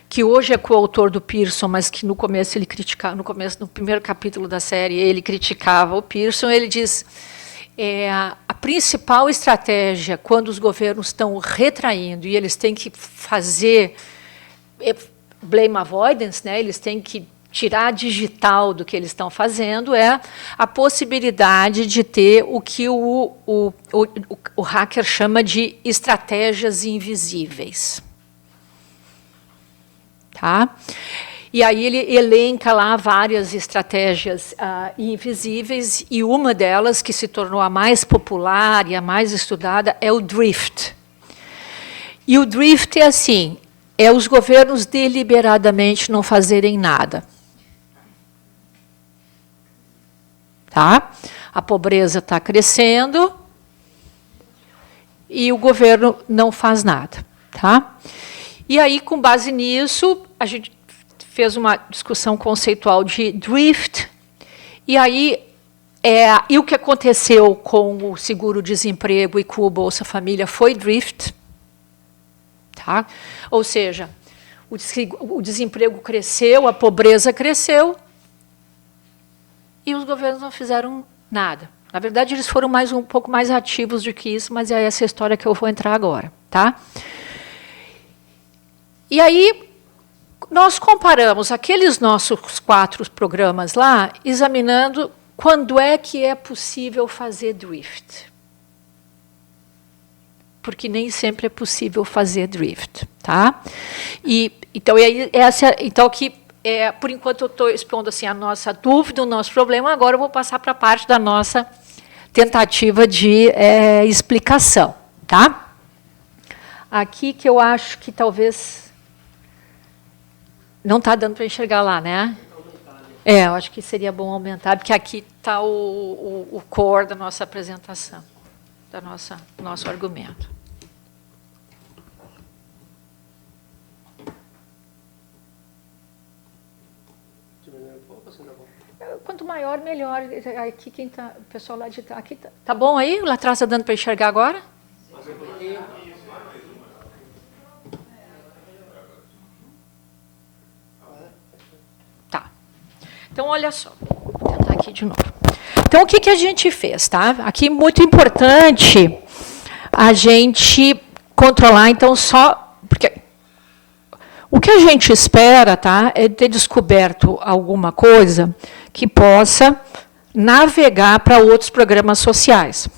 que hoje é coautor do Pearson, mas que no começo ele criticava, no primeiro capítulo da série, ele criticava o Pearson. Ele diz, a principal estratégia quando os governos estão retraindo e eles têm que fazer blame avoidance, né, eles têm que tirar a digital do que eles estão fazendo, é a possibilidade de ter o que o Hacker chama de estratégias invisíveis. Tá? E aí ele elenca lá várias estratégias invisíveis, e uma delas, que se tornou a mais popular e a mais estudada, é o drift. E o drift é assim, os governos deliberadamente não fazerem nada. Tá? A pobreza está crescendo e o governo não faz nada. Tá? E aí, com base nisso, a gente fez uma discussão conceitual de drift. E aí, e o que aconteceu com o seguro-desemprego e com o Bolsa Família foi drift. Tá? Ou seja, o desemprego cresceu, a pobreza cresceu, e os governos não fizeram nada. Na verdade, eles foram um pouco mais ativos do que isso, mas é essa história que eu vou entrar agora. Tá? E aí, nós comparamos aqueles nossos 4 programas lá, examinando quando é que é possível fazer drift. Porque nem sempre é possível fazer drift. Tá? Então, aqui, por enquanto, eu estou expondo assim, a nossa dúvida, o nosso problema. Agora, eu vou passar para a parte da nossa tentativa de explicação. Tá? Aqui que eu acho que talvez... Não está dando para enxergar lá, né? Eu acho que seria bom aumentar, porque aqui está o core da nossa apresentação, do nosso argumento. Quanto maior, melhor. Aqui quem tá, o pessoal lá de aqui tá bom aí? Lá atrás está dando para enxergar agora? Tá. Então olha só. Vou tentar aqui de novo. Então o que a gente fez, tá? Aqui muito importante a gente controlar, então só porque o que a gente espera, tá, é ter descoberto alguma coisa que possa navegar para outros programas sociais.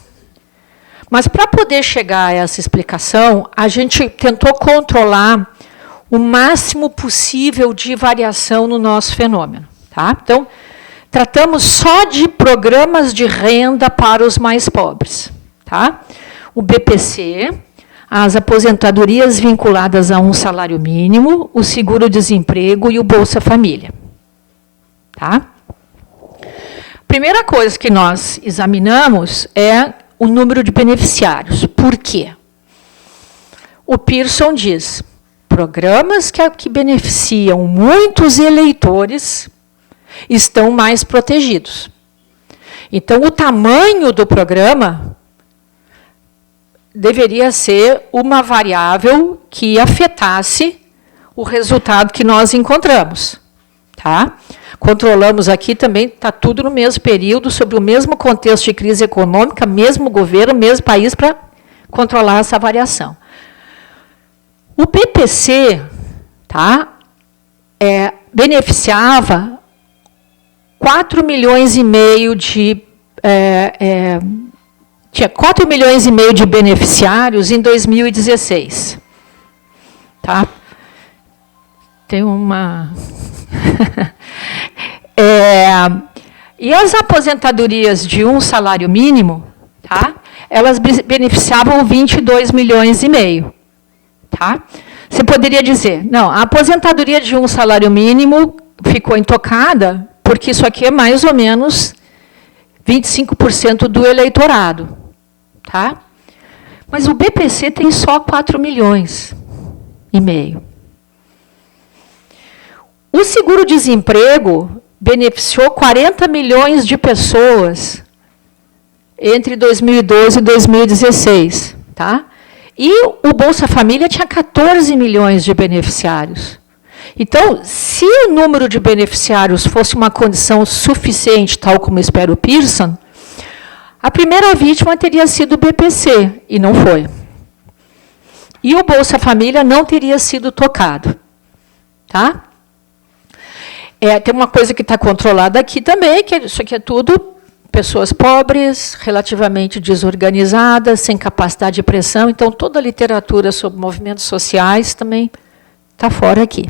Mas, para poder chegar a essa explicação, a gente tentou controlar o máximo possível de variação no nosso fenômeno. Tá? Então, tratamos só de programas de renda para os mais pobres. Tá? O BPC, as aposentadorias vinculadas a um salário mínimo, o seguro-desemprego e o Bolsa Família. Tá? Primeira coisa que nós examinamos é o número de beneficiários. Por quê? O Pearson diz, programas que beneficiam muitos eleitores estão mais protegidos. Então, o tamanho do programa deveria ser uma variável que afetasse o resultado que nós encontramos. Tá? Controlamos aqui também, está tudo no mesmo período, sobre o mesmo contexto de crise econômica, mesmo governo, mesmo país, para controlar essa variação. O BPC, tá, beneficiava 4 milhões e meio de... tinha 4 milhões e meio de beneficiários em 2016. Tá? Tem uma... e as aposentadorias de um salário mínimo, tá? Elas beneficiavam 22 milhões e meio. Tá? Você poderia dizer, não, a aposentadoria de um salário mínimo ficou intocada, porque isso aqui é mais ou menos 25% do eleitorado. Tá? Mas o BPC tem só 4 milhões e meio. O seguro-desemprego beneficiou 40 milhões de pessoas entre 2012 e 2016. Tá? E o Bolsa Família tinha 14 milhões de beneficiários. Então, se o número de beneficiários fosse uma condição suficiente, tal como espera o Pearson, a primeira vítima teria sido o BPC, e não foi. E o Bolsa Família não teria sido tocado. Tá? Tem uma coisa que está controlada aqui também, que isso aqui é tudo pessoas pobres, relativamente desorganizadas, sem capacidade de pressão. Então, toda a literatura sobre movimentos sociais também está fora aqui.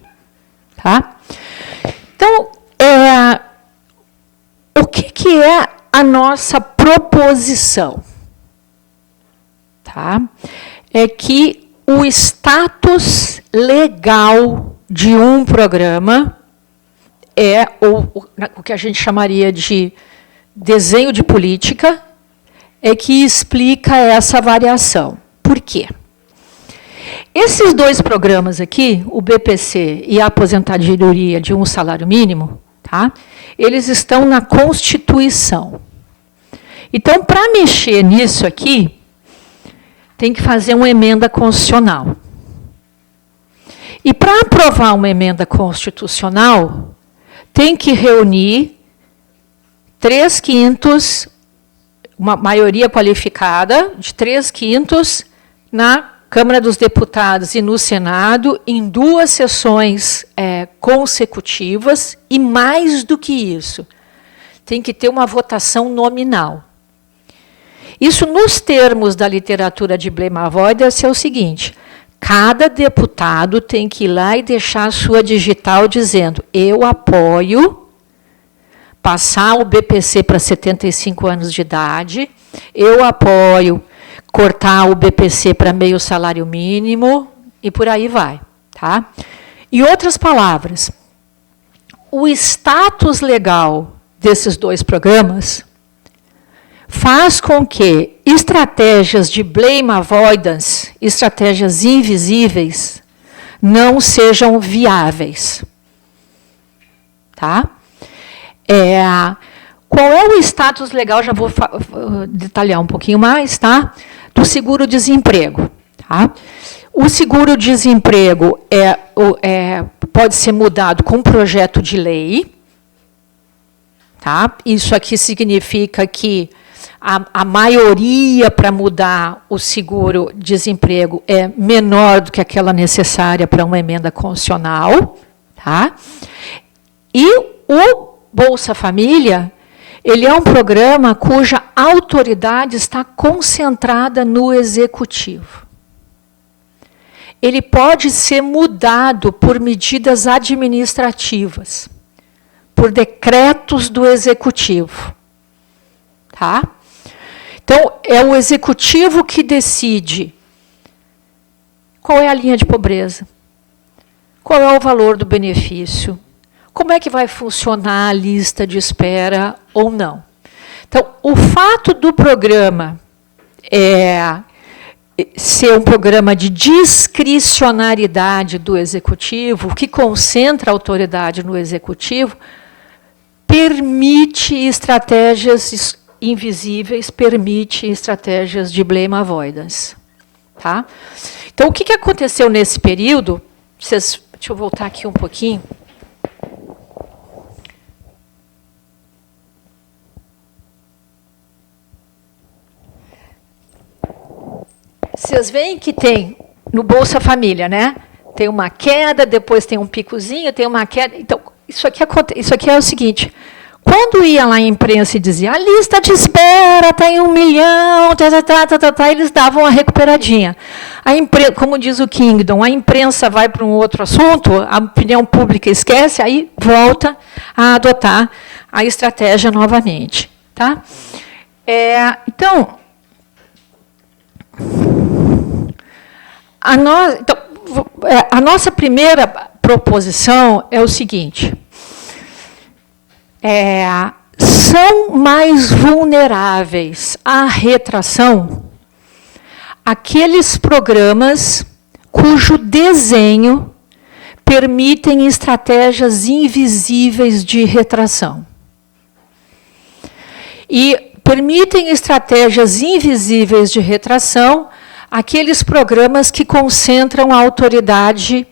Tá? Então, o que é a nossa proposição? Tá? É que o status legal de um programa é o que a gente chamaria de desenho de política, é que explica essa variação. Por quê? Esses dois programas aqui, o BPC e a aposentadoria de um salário mínimo, tá? Eles estão na Constituição. Então, para mexer nisso aqui, tem que fazer uma emenda constitucional. E para aprovar uma emenda constitucional, tem que reunir 3/5, uma maioria qualificada de 3/5 na Câmara dos Deputados e no Senado, em 2 sessões consecutivas, e mais do que isso, tem que ter uma votação nominal. Isso, nos termos da literatura de Blema-Voidas, é o seguinte: cada deputado tem que ir lá e deixar a sua digital dizendo: eu apoio passar o BPC para 75 anos de idade, eu apoio cortar o BPC para meio salário mínimo, e por aí vai. Tá? Em outras palavras, o status legal desses 2 programas faz com que estratégias de blame avoidance, estratégias invisíveis, não sejam viáveis. Tá? Qual é o status legal? Já vou detalhar um pouquinho mais, tá? Do seguro-desemprego. Tá? O seguro-desemprego pode ser mudado com um projeto de lei. Tá? Isso aqui significa que a maioria para mudar o seguro-desemprego é menor do que aquela necessária para uma emenda constitucional. Tá? E o Bolsa Família, ele é um programa cuja autoridade está concentrada no Executivo. Ele pode ser mudado por medidas administrativas, por decretos do Executivo. Tá? Então, é o Executivo que decide qual é a linha de pobreza, qual é o valor do benefício, como é que vai funcionar a lista de espera ou não. Então, o fato do programa ser um programa de discricionariedade do Executivo, que concentra a autoridade no Executivo, permite estratégias invisíveis, permite estratégias de blame avoidance. Tá? Então, o que aconteceu nesse período? Deixa eu voltar aqui um pouquinho. Vocês veem que tem no Bolsa Família, né? Tem uma queda, depois tem um picozinho, tem uma queda. Então, isso aqui é o seguinte: quando ia lá em imprensa e dizia a lista de espera está em 1 milhão, eles davam uma recuperadinha. Como diz o Kingdom, a imprensa vai para um outro assunto, a opinião pública esquece, aí volta a adotar a estratégia novamente. Tá? Então, a nossa primeira proposição é o seguinte: são mais vulneráveis à retração aqueles programas cujo desenho permitem estratégias invisíveis de retração. E permitem estratégias invisíveis de retração aqueles programas que concentram a autoridade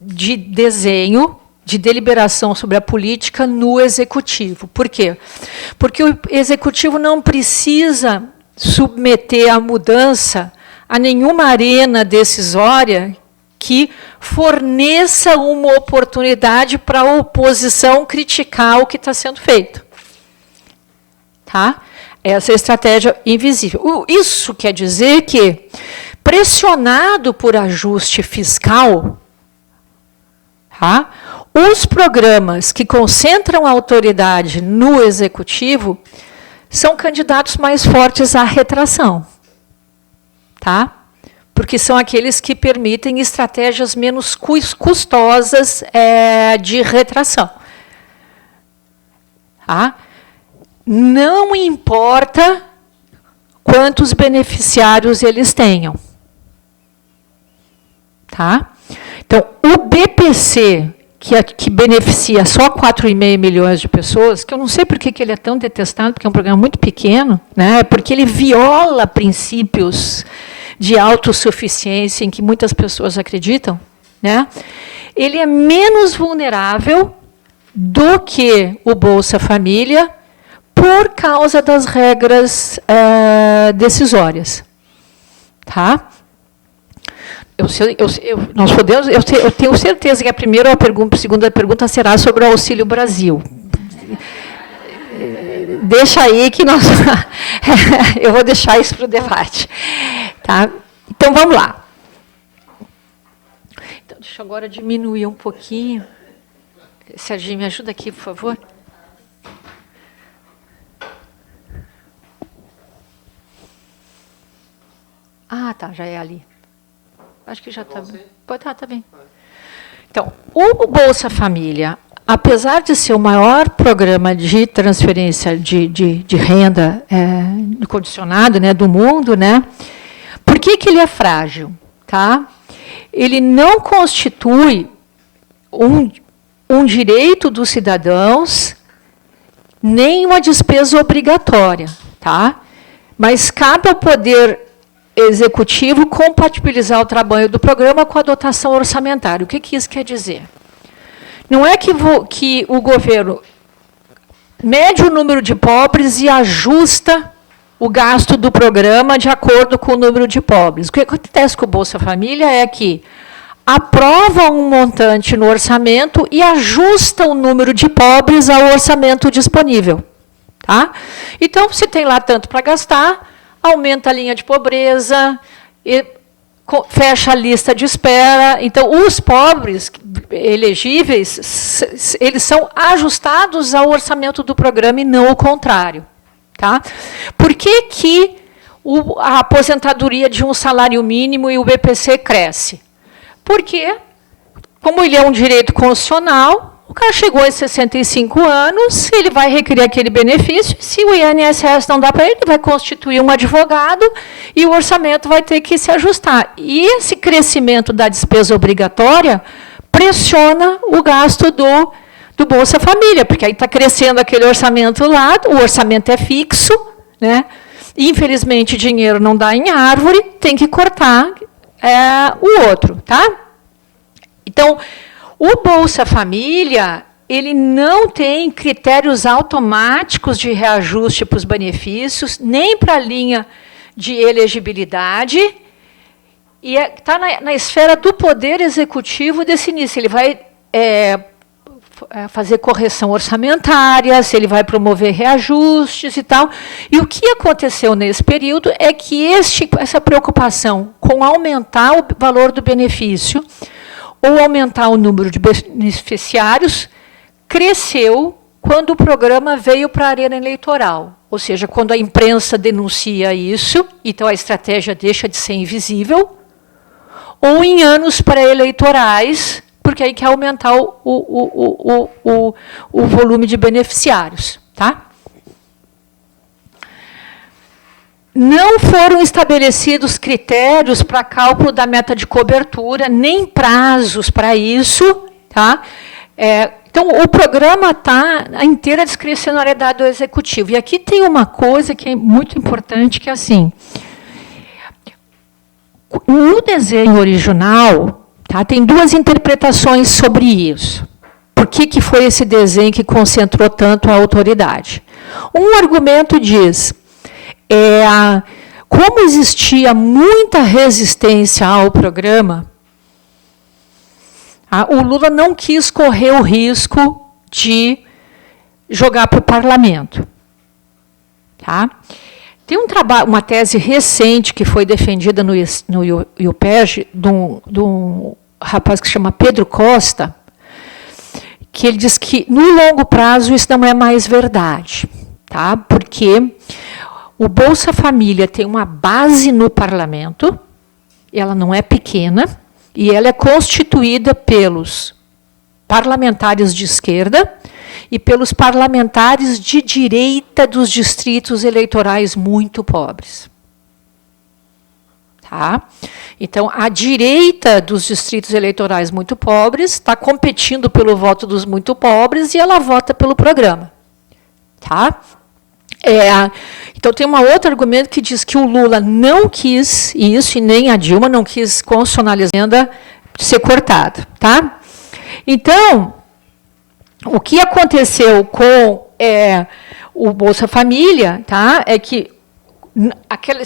de desenho, de deliberação sobre a política no Executivo. Por quê? Porque o Executivo não precisa submeter a mudança a nenhuma arena decisória que forneça uma oportunidade para a oposição criticar o que está sendo feito. Tá? Essa é a estratégia invisível. Isso quer dizer que, pressionado por ajuste fiscal, tá? Os programas que concentram a autoridade no Executivo são candidatos mais fortes à retração. Tá? Porque são aqueles que permitem estratégias menos custosas de retração. Tá? Não importa quantos beneficiários eles tenham. Tá? Então, o BPC, que beneficia só 4,5 milhões de pessoas, que eu não sei por que ele é tão detestado, porque é um programa muito pequeno, né? Porque ele viola princípios de autossuficiência em que muitas pessoas acreditam. né, ele é menos vulnerável do que o Bolsa Família por causa das regras decisórias. Tá? Eu tenho certeza que a segunda pergunta será sobre o Auxílio Brasil. Deixa aí que nós... eu vou deixar isso para o debate. Tá? Então, vamos lá. Então, deixa eu agora diminuir um pouquinho. Serginho, me ajuda aqui, por favor. Ah, tá, já é ali. Acho que já está bem. Tá bem. Então, o Bolsa Família, apesar de ser o maior programa de transferência de renda condicionado, né, do mundo, né, por que ele é frágil? Tá? Ele não constitui um direito dos cidadãos, nem uma despesa obrigatória. Tá? Mas cabe ao Poder Executivo compatibilizar o trabalho do programa com a dotação orçamentária. O que isso quer dizer? Não é que o governo mede o número de pobres e ajusta o gasto do programa de acordo com o número de pobres. O que acontece com o Bolsa Família é que aprova um montante no orçamento e ajusta o número de pobres ao orçamento disponível. Tá? Então, se tem lá tanto para gastar, aumenta a linha de pobreza, e fecha a lista de espera. Então, os pobres elegíveis, eles são ajustados ao orçamento do programa e não o contrário. Tá? Por que a aposentadoria de um salário mínimo e o BPC cresce? Porque, como ele é um direito constitucional, o cara chegou aos 65 anos, ele vai requerer aquele benefício, se o INSS não dá para ele vai constituir um advogado e o orçamento vai ter que se ajustar. E esse crescimento da despesa obrigatória pressiona o gasto do Bolsa Família, porque aí está crescendo aquele orçamento lá, o orçamento é fixo, né? Infelizmente, dinheiro não dá em árvore, tem que cortar o outro. Tá? Então, o Bolsa Família, ele não tem critérios automáticos de reajuste para os benefícios, nem para a linha de elegibilidade, e está na esfera do Poder Executivo decidir se ele vai fazer correção orçamentária, se ele vai promover reajustes e tal. E o que aconteceu nesse período é que essa preocupação com aumentar o valor do benefício ou aumentar o número de beneficiários, cresceu quando o programa veio para a arena eleitoral. Ou seja, quando a imprensa denuncia isso, então a estratégia deixa de ser invisível, ou em anos pré-eleitorais, porque aí quer aumentar o volume de beneficiários. Tá? Não foram estabelecidos critérios para cálculo da meta de cobertura, nem prazos para isso. Tá? Então, o programa está à inteira discricionariedade do Executivo. E aqui tem uma coisa que é muito importante, que é assim, no desenho original, tá, tem duas interpretações sobre isso. Por que foi esse desenho que concentrou tanto a autoridade? Um argumento diz... como existia muita resistência ao programa, o Lula não quis correr o risco de jogar para o parlamento. Tá? Tem uma tese recente que foi defendida no IUPERJ, de um rapaz que se chama Pedro Costa, que ele diz que, no longo prazo, isso não é mais verdade. Tá? Porque o Bolsa Família tem uma base no parlamento, ela não é pequena, e ela é constituída pelos parlamentares de esquerda e pelos parlamentares de direita dos distritos eleitorais muito pobres. Tá? Então, a direita dos distritos eleitorais muito pobres está competindo pelo voto dos muito pobres e ela vota pelo programa. Tá? Então, tem um outro argumento que diz que o Lula não quis isso, e nem a Dilma não quis constitucionalizar a renda ser cortada, tá? Então, o que aconteceu com o Bolsa Família, tá? É que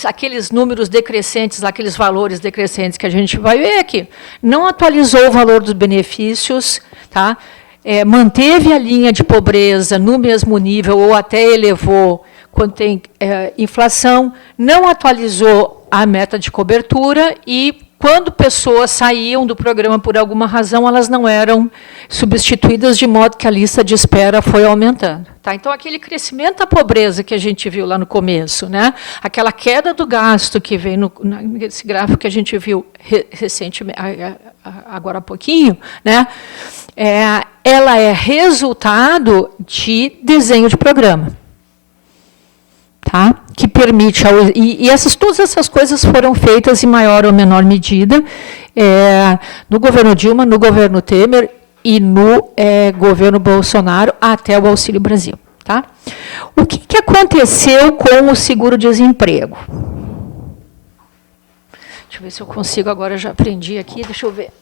aqueles números decrescentes, aqueles valores decrescentes que a gente vai ver aqui, não atualizou o valor dos benefícios, tá? Manteve a linha de pobreza no mesmo nível ou até elevou quando tem inflação, não atualizou a meta de cobertura e, quando pessoas saíam do programa por alguma razão, elas não eram substituídas, de modo que a lista de espera foi aumentando. Tá? Então, aquele crescimento da pobreza que a gente viu lá no começo, né? Aquela queda do gasto que vem nesse gráfico que a gente viu recentemente, agora há pouquinho, né? Ela é resultado de desenho de programa. Tá? Que permite... todas essas coisas foram feitas em maior ou menor medida no governo Dilma, no governo Temer e no governo Bolsonaro, até o Auxílio Brasil. Tá? O que aconteceu com o seguro-desemprego? Deixa eu ver se eu consigo, agora já aprendi aqui, deixa eu ver.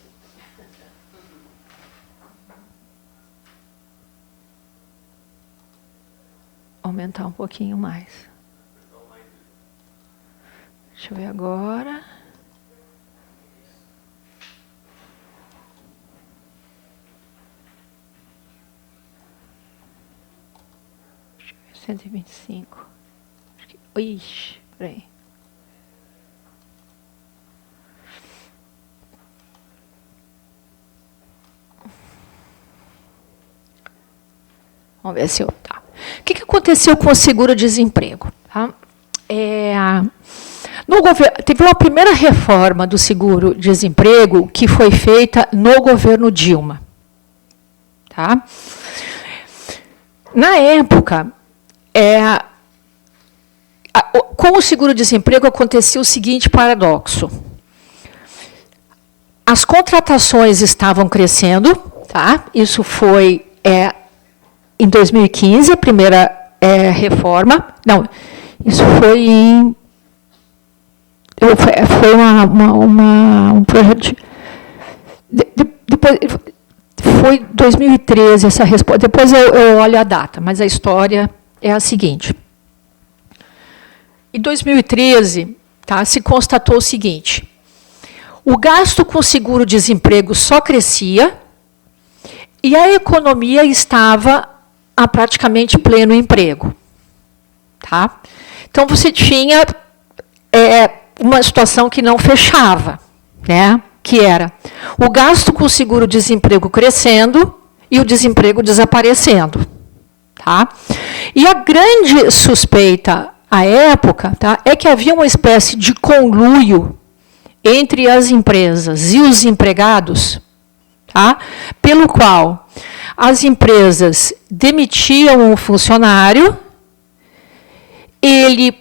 Aumentar um pouquinho mais. Deixa eu ver agora. Deixa eu ver, 125. Ixi, peraí. Vamos ver se eu... Tá. O que aconteceu com o seguro-desemprego? Tá? Teve uma primeira reforma do seguro-desemprego que foi feita no governo Dilma. Tá? Na época, com o seguro-desemprego acontecia o seguinte paradoxo. As contratações estavam crescendo, tá? Isso foi em 2015, a primeira reforma. Não, isso foi em... Foi um projeto... Depois, foi 2013 essa resposta. Depois eu olho a data, mas a história é a seguinte. Em 2013, tá, se constatou o seguinte. O gasto com seguro-desemprego só crescia e a economia estava a praticamente pleno emprego. Tá? Então, você tinha uma situação que não fechava, né? Que era o gasto com seguro-desemprego crescendo e o desemprego desaparecendo. Tá? E a grande suspeita, à época, tá, é que havia uma espécie de conluio entre as empresas e os empregados, tá? Pelo qual as empresas demitiam um funcionário, ele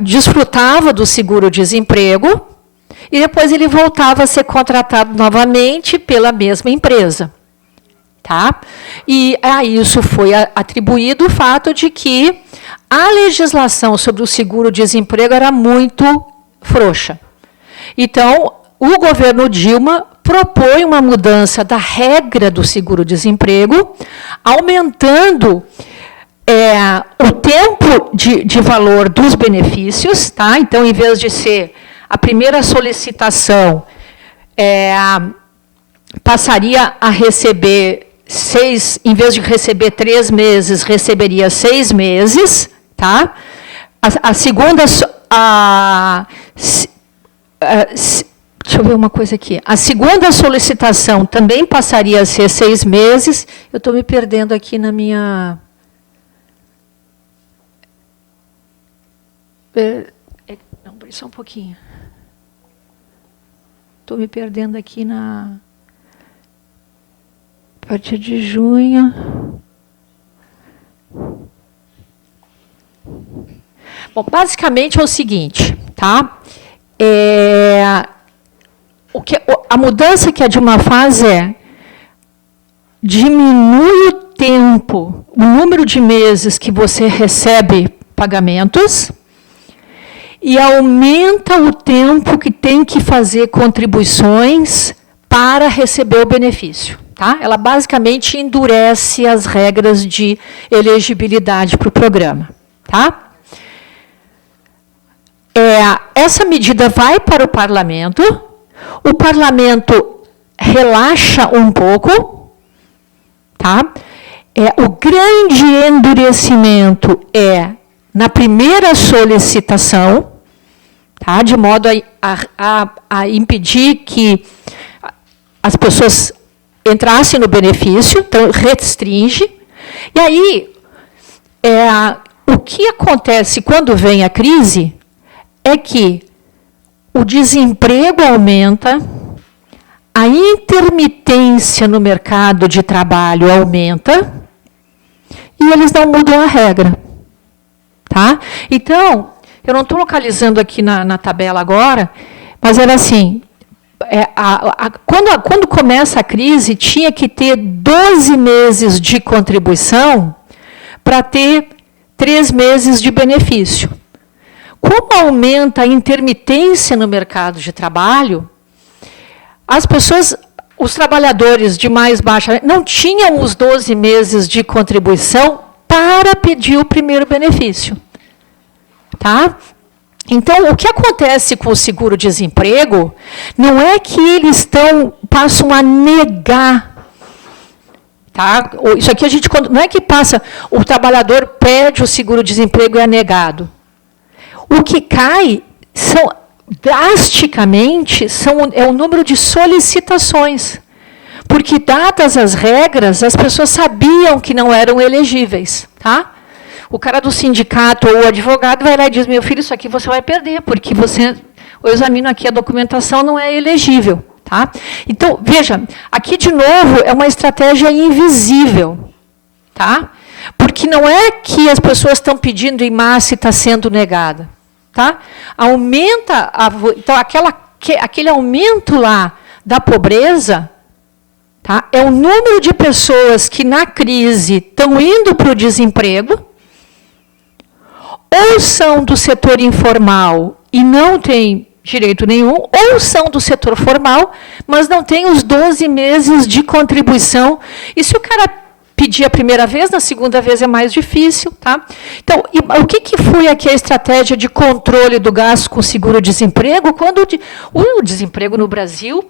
desfrutava do seguro-desemprego e depois ele voltava a ser contratado novamente pela mesma empresa. Tá? E a isso foi atribuído o fato de que a legislação sobre o seguro-desemprego era muito frouxa. Então, o governo Dilma propõe uma mudança da regra do seguro-desemprego, aumentando o tempo de valor dos benefícios. Tá? Então, em vez de ser a primeira solicitação, passaria a receber em vez de receber 3 meses, receberia 6 meses. Tá? A segunda... deixa eu ver uma coisa aqui. A segunda solicitação também passaria a ser 6 meses. Eu estou me perdendo aqui na minha... Não, só um pouquinho. Estou me perdendo aqui na... A partir de junho... Bom, basicamente é o seguinte, tá? A mudança que a Dilma faz diminui o tempo, o número de meses que você recebe pagamentos e aumenta o tempo que tem que fazer contribuições para receber o benefício. Tá? Ela basicamente endurece as regras de elegibilidade para o programa. Tá? Essa medida vai para o parlamento relaxa um pouco. Tá? O grande endurecimento é na primeira solicitação, tá? De modo a impedir que as pessoas entrassem no benefício, então restringe. E aí, o que acontece quando vem a crise é que o desemprego aumenta, a intermitência no mercado de trabalho aumenta, e eles não mudam a regra. Tá? Então, eu não estou localizando aqui na tabela agora, mas era assim, quando começa a crise, tinha que ter 12 meses de contribuição para ter 3 meses de benefício. Como aumenta a intermitência no mercado de trabalho, os trabalhadores de mais baixa não tinham os 12 meses de contribuição para pedir o primeiro benefício. Tá? Então, o que acontece com o seguro-desemprego não é que eles passam a negar. Tá? Isso aqui não é que o trabalhador pede o seguro-desemprego e é negado. O que cai drasticamente é o número de solicitações. Porque, dadas as regras, as pessoas sabiam que não eram elegíveis. Tá? O cara do sindicato ou o advogado vai lá e diz, meu filho, isso aqui você vai perder, porque eu examino aqui a documentação, não é elegível. Tá? Então, veja, aqui, de novo, é uma estratégia invisível. Tá? Porque não é que as pessoas estão pedindo em massa e está sendo negada. Tá? Aumenta, então, aquele aumento lá da pobreza, tá? É o número de pessoas que, na crise, estão indo para o desemprego, ou são do setor informal e não têm direito nenhum, ou são do setor formal, mas não têm os 12 meses de contribuição. E se o cara pedir a primeira vez, na segunda vez é mais difícil. Tá? Então, o que foi aqui a estratégia de controle do gasto com seguro-desemprego? Quando o desemprego no Brasil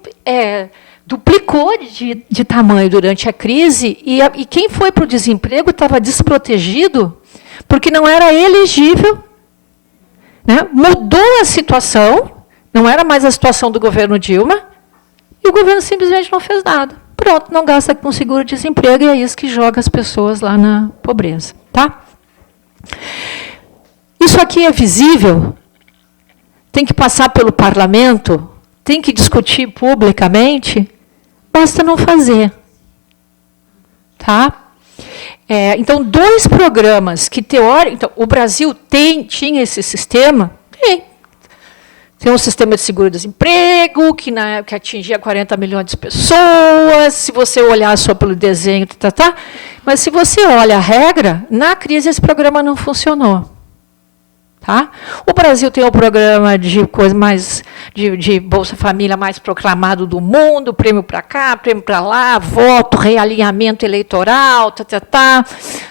duplicou de tamanho durante a crise, e quem foi para o desemprego estava desprotegido, porque não era elegível, né? Mudou a situação, não era mais a situação do governo Dilma, e o governo simplesmente não fez nada. Pronto, não gasta com seguro-desemprego, e é isso que joga as pessoas lá na pobreza. Tá? Isso aqui é visível, tem que passar pelo parlamento, tem que discutir publicamente, basta não fazer. Tá? Então, 2 programas que, então, o Brasil tinha esse sistema, tem um sistema de seguro-desemprego, que na época atingia 40 milhões de pessoas, se você olhar só pelo desenho, mas se você olha a regra, na crise esse programa não funcionou. Tá? O Brasil tem um programa de coisa mais de Bolsa Família mais proclamado do mundo, prêmio para cá, prêmio para lá, voto, realinhamento eleitoral,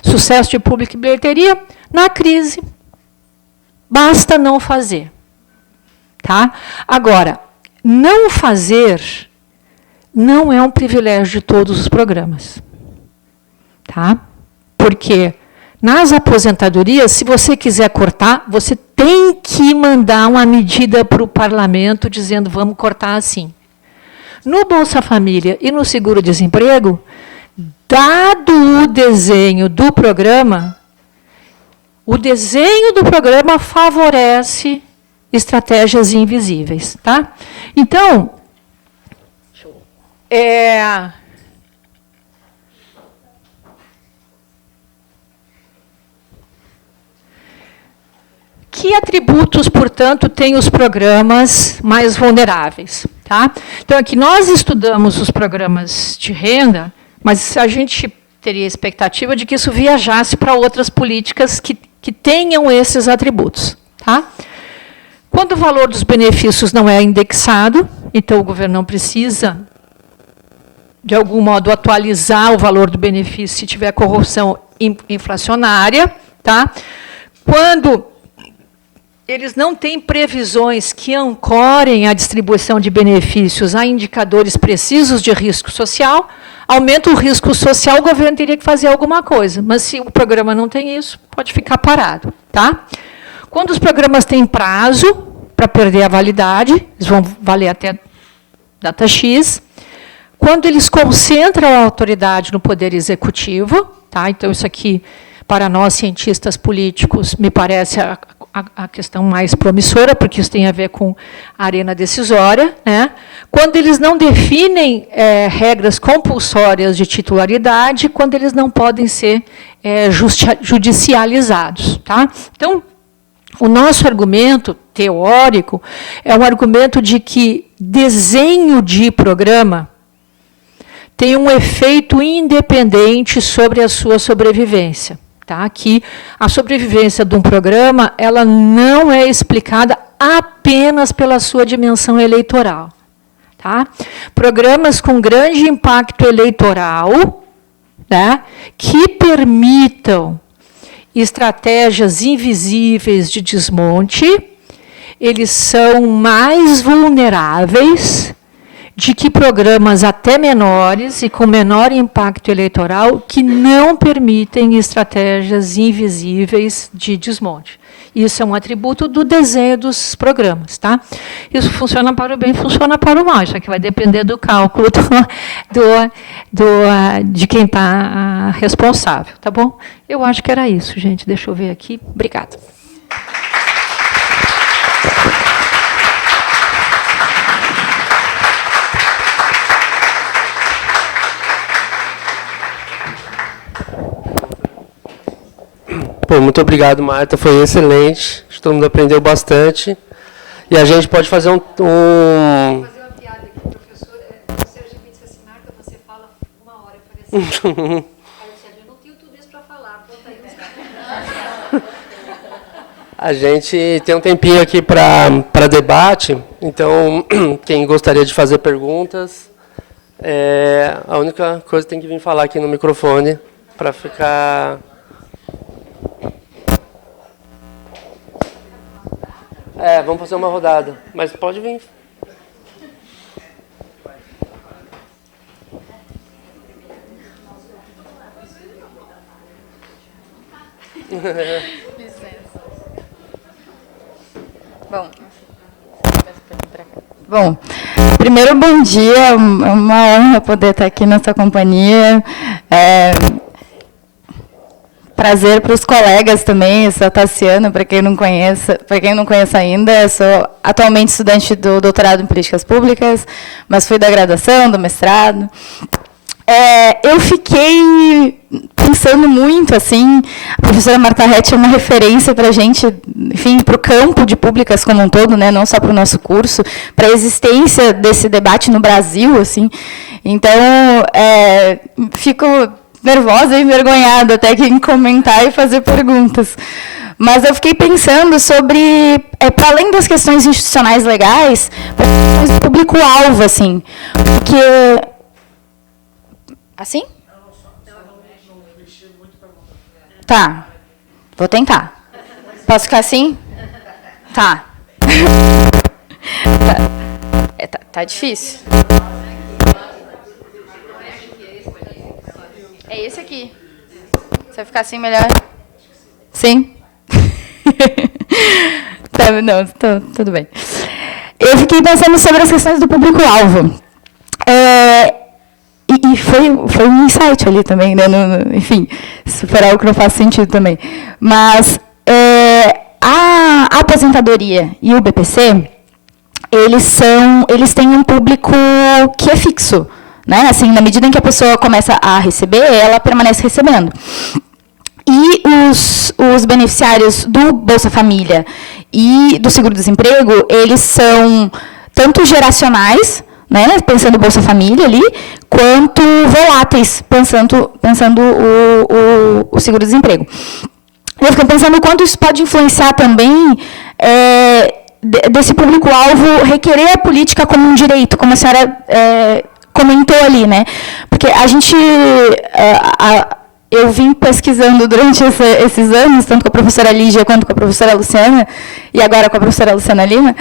sucesso de público e bilheteria. Na crise, basta não fazer. Tá? Agora, não fazer não é um privilégio de todos os programas. Tá? Porque nas aposentadorias, se você quiser cortar, você tem que mandar uma medida para o parlamento dizendo vamos cortar assim. No Bolsa Família e no seguro-desemprego, dado o desenho do programa favorece estratégias invisíveis. Tá? Então, que atributos, portanto, têm os programas mais vulneráveis? Tá? Então, aqui nós estudamos os programas de renda, mas a gente teria a expectativa de que isso viajasse para outras políticas que tenham esses atributos. Tá? Quando o valor dos benefícios não é indexado, então o governo não precisa de algum modo, atualizar o valor do benefício se tiver correção inflacionária. Tá? Quando eles não têm previsões que ancorem a distribuição de benefícios a indicadores precisos de risco social, aumenta o risco social, o governo teria que fazer alguma coisa. Mas, se o programa não tem isso, pode ficar parado. Tá? Quando os programas têm prazo para perder a validade, eles vão valer até data X. Quando eles concentram a autoridade no poder executivo, tá? Então, isso aqui, para nós, cientistas políticos, me parece a questão mais promissora, porque isso tem a ver com a arena decisória. Né? Quando eles não definem regras compulsórias de titularidade, quando eles não podem ser judicializados. Tá? Então, o nosso argumento teórico é um argumento de que desenho de programa tem um efeito independente sobre a sua sobrevivência. Tá? Que a sobrevivência de um programa ela não é explicada apenas pela sua dimensão eleitoral. Tá? Programas com grande impacto eleitoral, né, que permitam estratégias invisíveis de desmonte, eles são mais vulneráveis de que programas até menores e com menor impacto eleitoral que não permitem estratégias invisíveis de desmonte. Isso é um atributo do desenho dos programas. Tá? Isso funciona para o bem, funciona para o mal. Isso aqui vai depender do cálculo de quem está responsável. Tá bom? Eu acho que era isso, gente. Deixa eu ver aqui. Obrigada. Pô, muito obrigado, Marta. Foi excelente. Acho que todo mundo aprendeu bastante. E a gente pode fazer um... Vou fazer uma piada aqui, professor. O Sérgio me disse assim, Marta, você fala 1 hora. Eu falei assim, aí o Sérgio, eu não tenho tudo isso para falar. Conta aí. A gente tem um tempinho aqui para debate. Então, quem gostaria de fazer perguntas, a única coisa tem que vir falar aqui no microfone para ficar... vamos fazer uma rodada, mas pode vir. Bom, primeiro, bom dia, é uma honra poder estar aqui nessa companhia. Prazer para os colegas também, eu sou a Tassiana, para quem não conhece ainda, eu sou atualmente estudante do doutorado em políticas públicas, mas fui da graduação, do mestrado. Eu fiquei pensando muito, assim, a professora Marta Rett é uma referência para a gente, enfim, para o campo de públicas como um todo, né, não só para o nosso curso, para a existência desse debate no Brasil, assim. Então, fico nervosa e envergonhada até que em comentar e fazer perguntas. Mas eu fiquei pensando sobre, para além das questões institucionais legais, para questões do público-alvo, assim. Porque... Assim? Tá. Vou tentar. Posso ficar assim? Tá. Tá difícil. É esse aqui. Se eu ficar assim, melhor? Sim? Tá, não, tudo bem. Eu fiquei pensando sobre as questões do público-alvo. E foi um insight ali também, né? Enfim, se for algo que não faz sentido também. Mas a aposentadoria e o BPC, eles têm um público que é fixo. Né? Assim, na medida em que a pessoa começa a receber, ela permanece recebendo. E os beneficiários do Bolsa Família e do seguro-desemprego, eles são tanto geracionais, né, pensando o Bolsa Família ali, quanto voláteis, pensando o seguro-desemprego. Eu fico pensando o quanto isso pode influenciar também desse público-alvo requerer a política como um direito, como a senhora comentou ali, né? Porque a gente... eu vim pesquisando durante esses anos, tanto com a professora Lígia quanto com a professora Luciana, e agora com a professora Luciana Lima,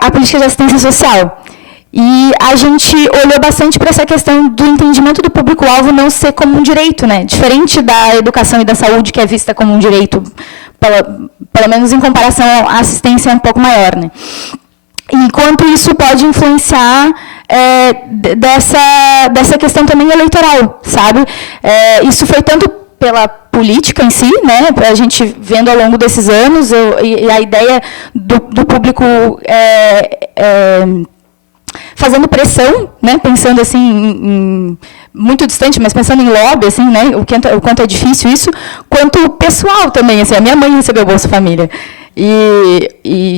a política de assistência social. E a gente olhou bastante para essa questão do entendimento do público-alvo não ser como um direito, né? Diferente da educação e da saúde, que é vista como um direito, pelo menos em comparação à assistência um pouco maior, né? Enquanto isso pode influenciar dessa questão também eleitoral, sabe? Isso foi tanto pela política em si, né? A gente vendo ao longo desses anos, e a ideia do público fazendo pressão, né? Pensando assim, muito distante, mas pensando em lobby, assim, né? O quanto é difícil isso, quanto pessoal também. Assim, a minha mãe recebeu Bolsa Família. E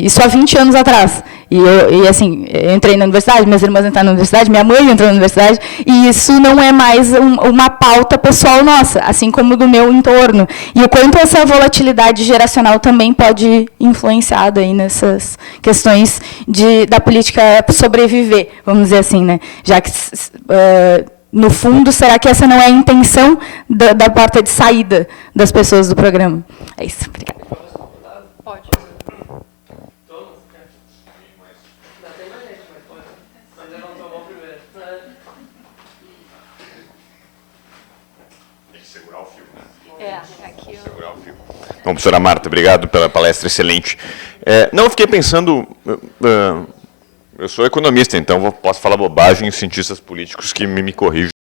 isso há 20 anos atrás. E assim, eu entrei na universidade, minhas irmãs entraram na universidade, minha mãe entrou na universidade, e isso não é mais uma pauta pessoal nossa, assim como do meu entorno. E o quanto essa volatilidade geracional também pode influenciar aí nessas questões da política sobreviver, vamos dizer assim, né? Já que, no fundo, será que essa não é a intenção da porta de saída das pessoas do programa? É isso, obrigada. Bom, professora Marta, obrigado pela palestra excelente. Não, eu fiquei pensando, eu sou economista, então posso falar bobagem, e os cientistas políticos que me corrigem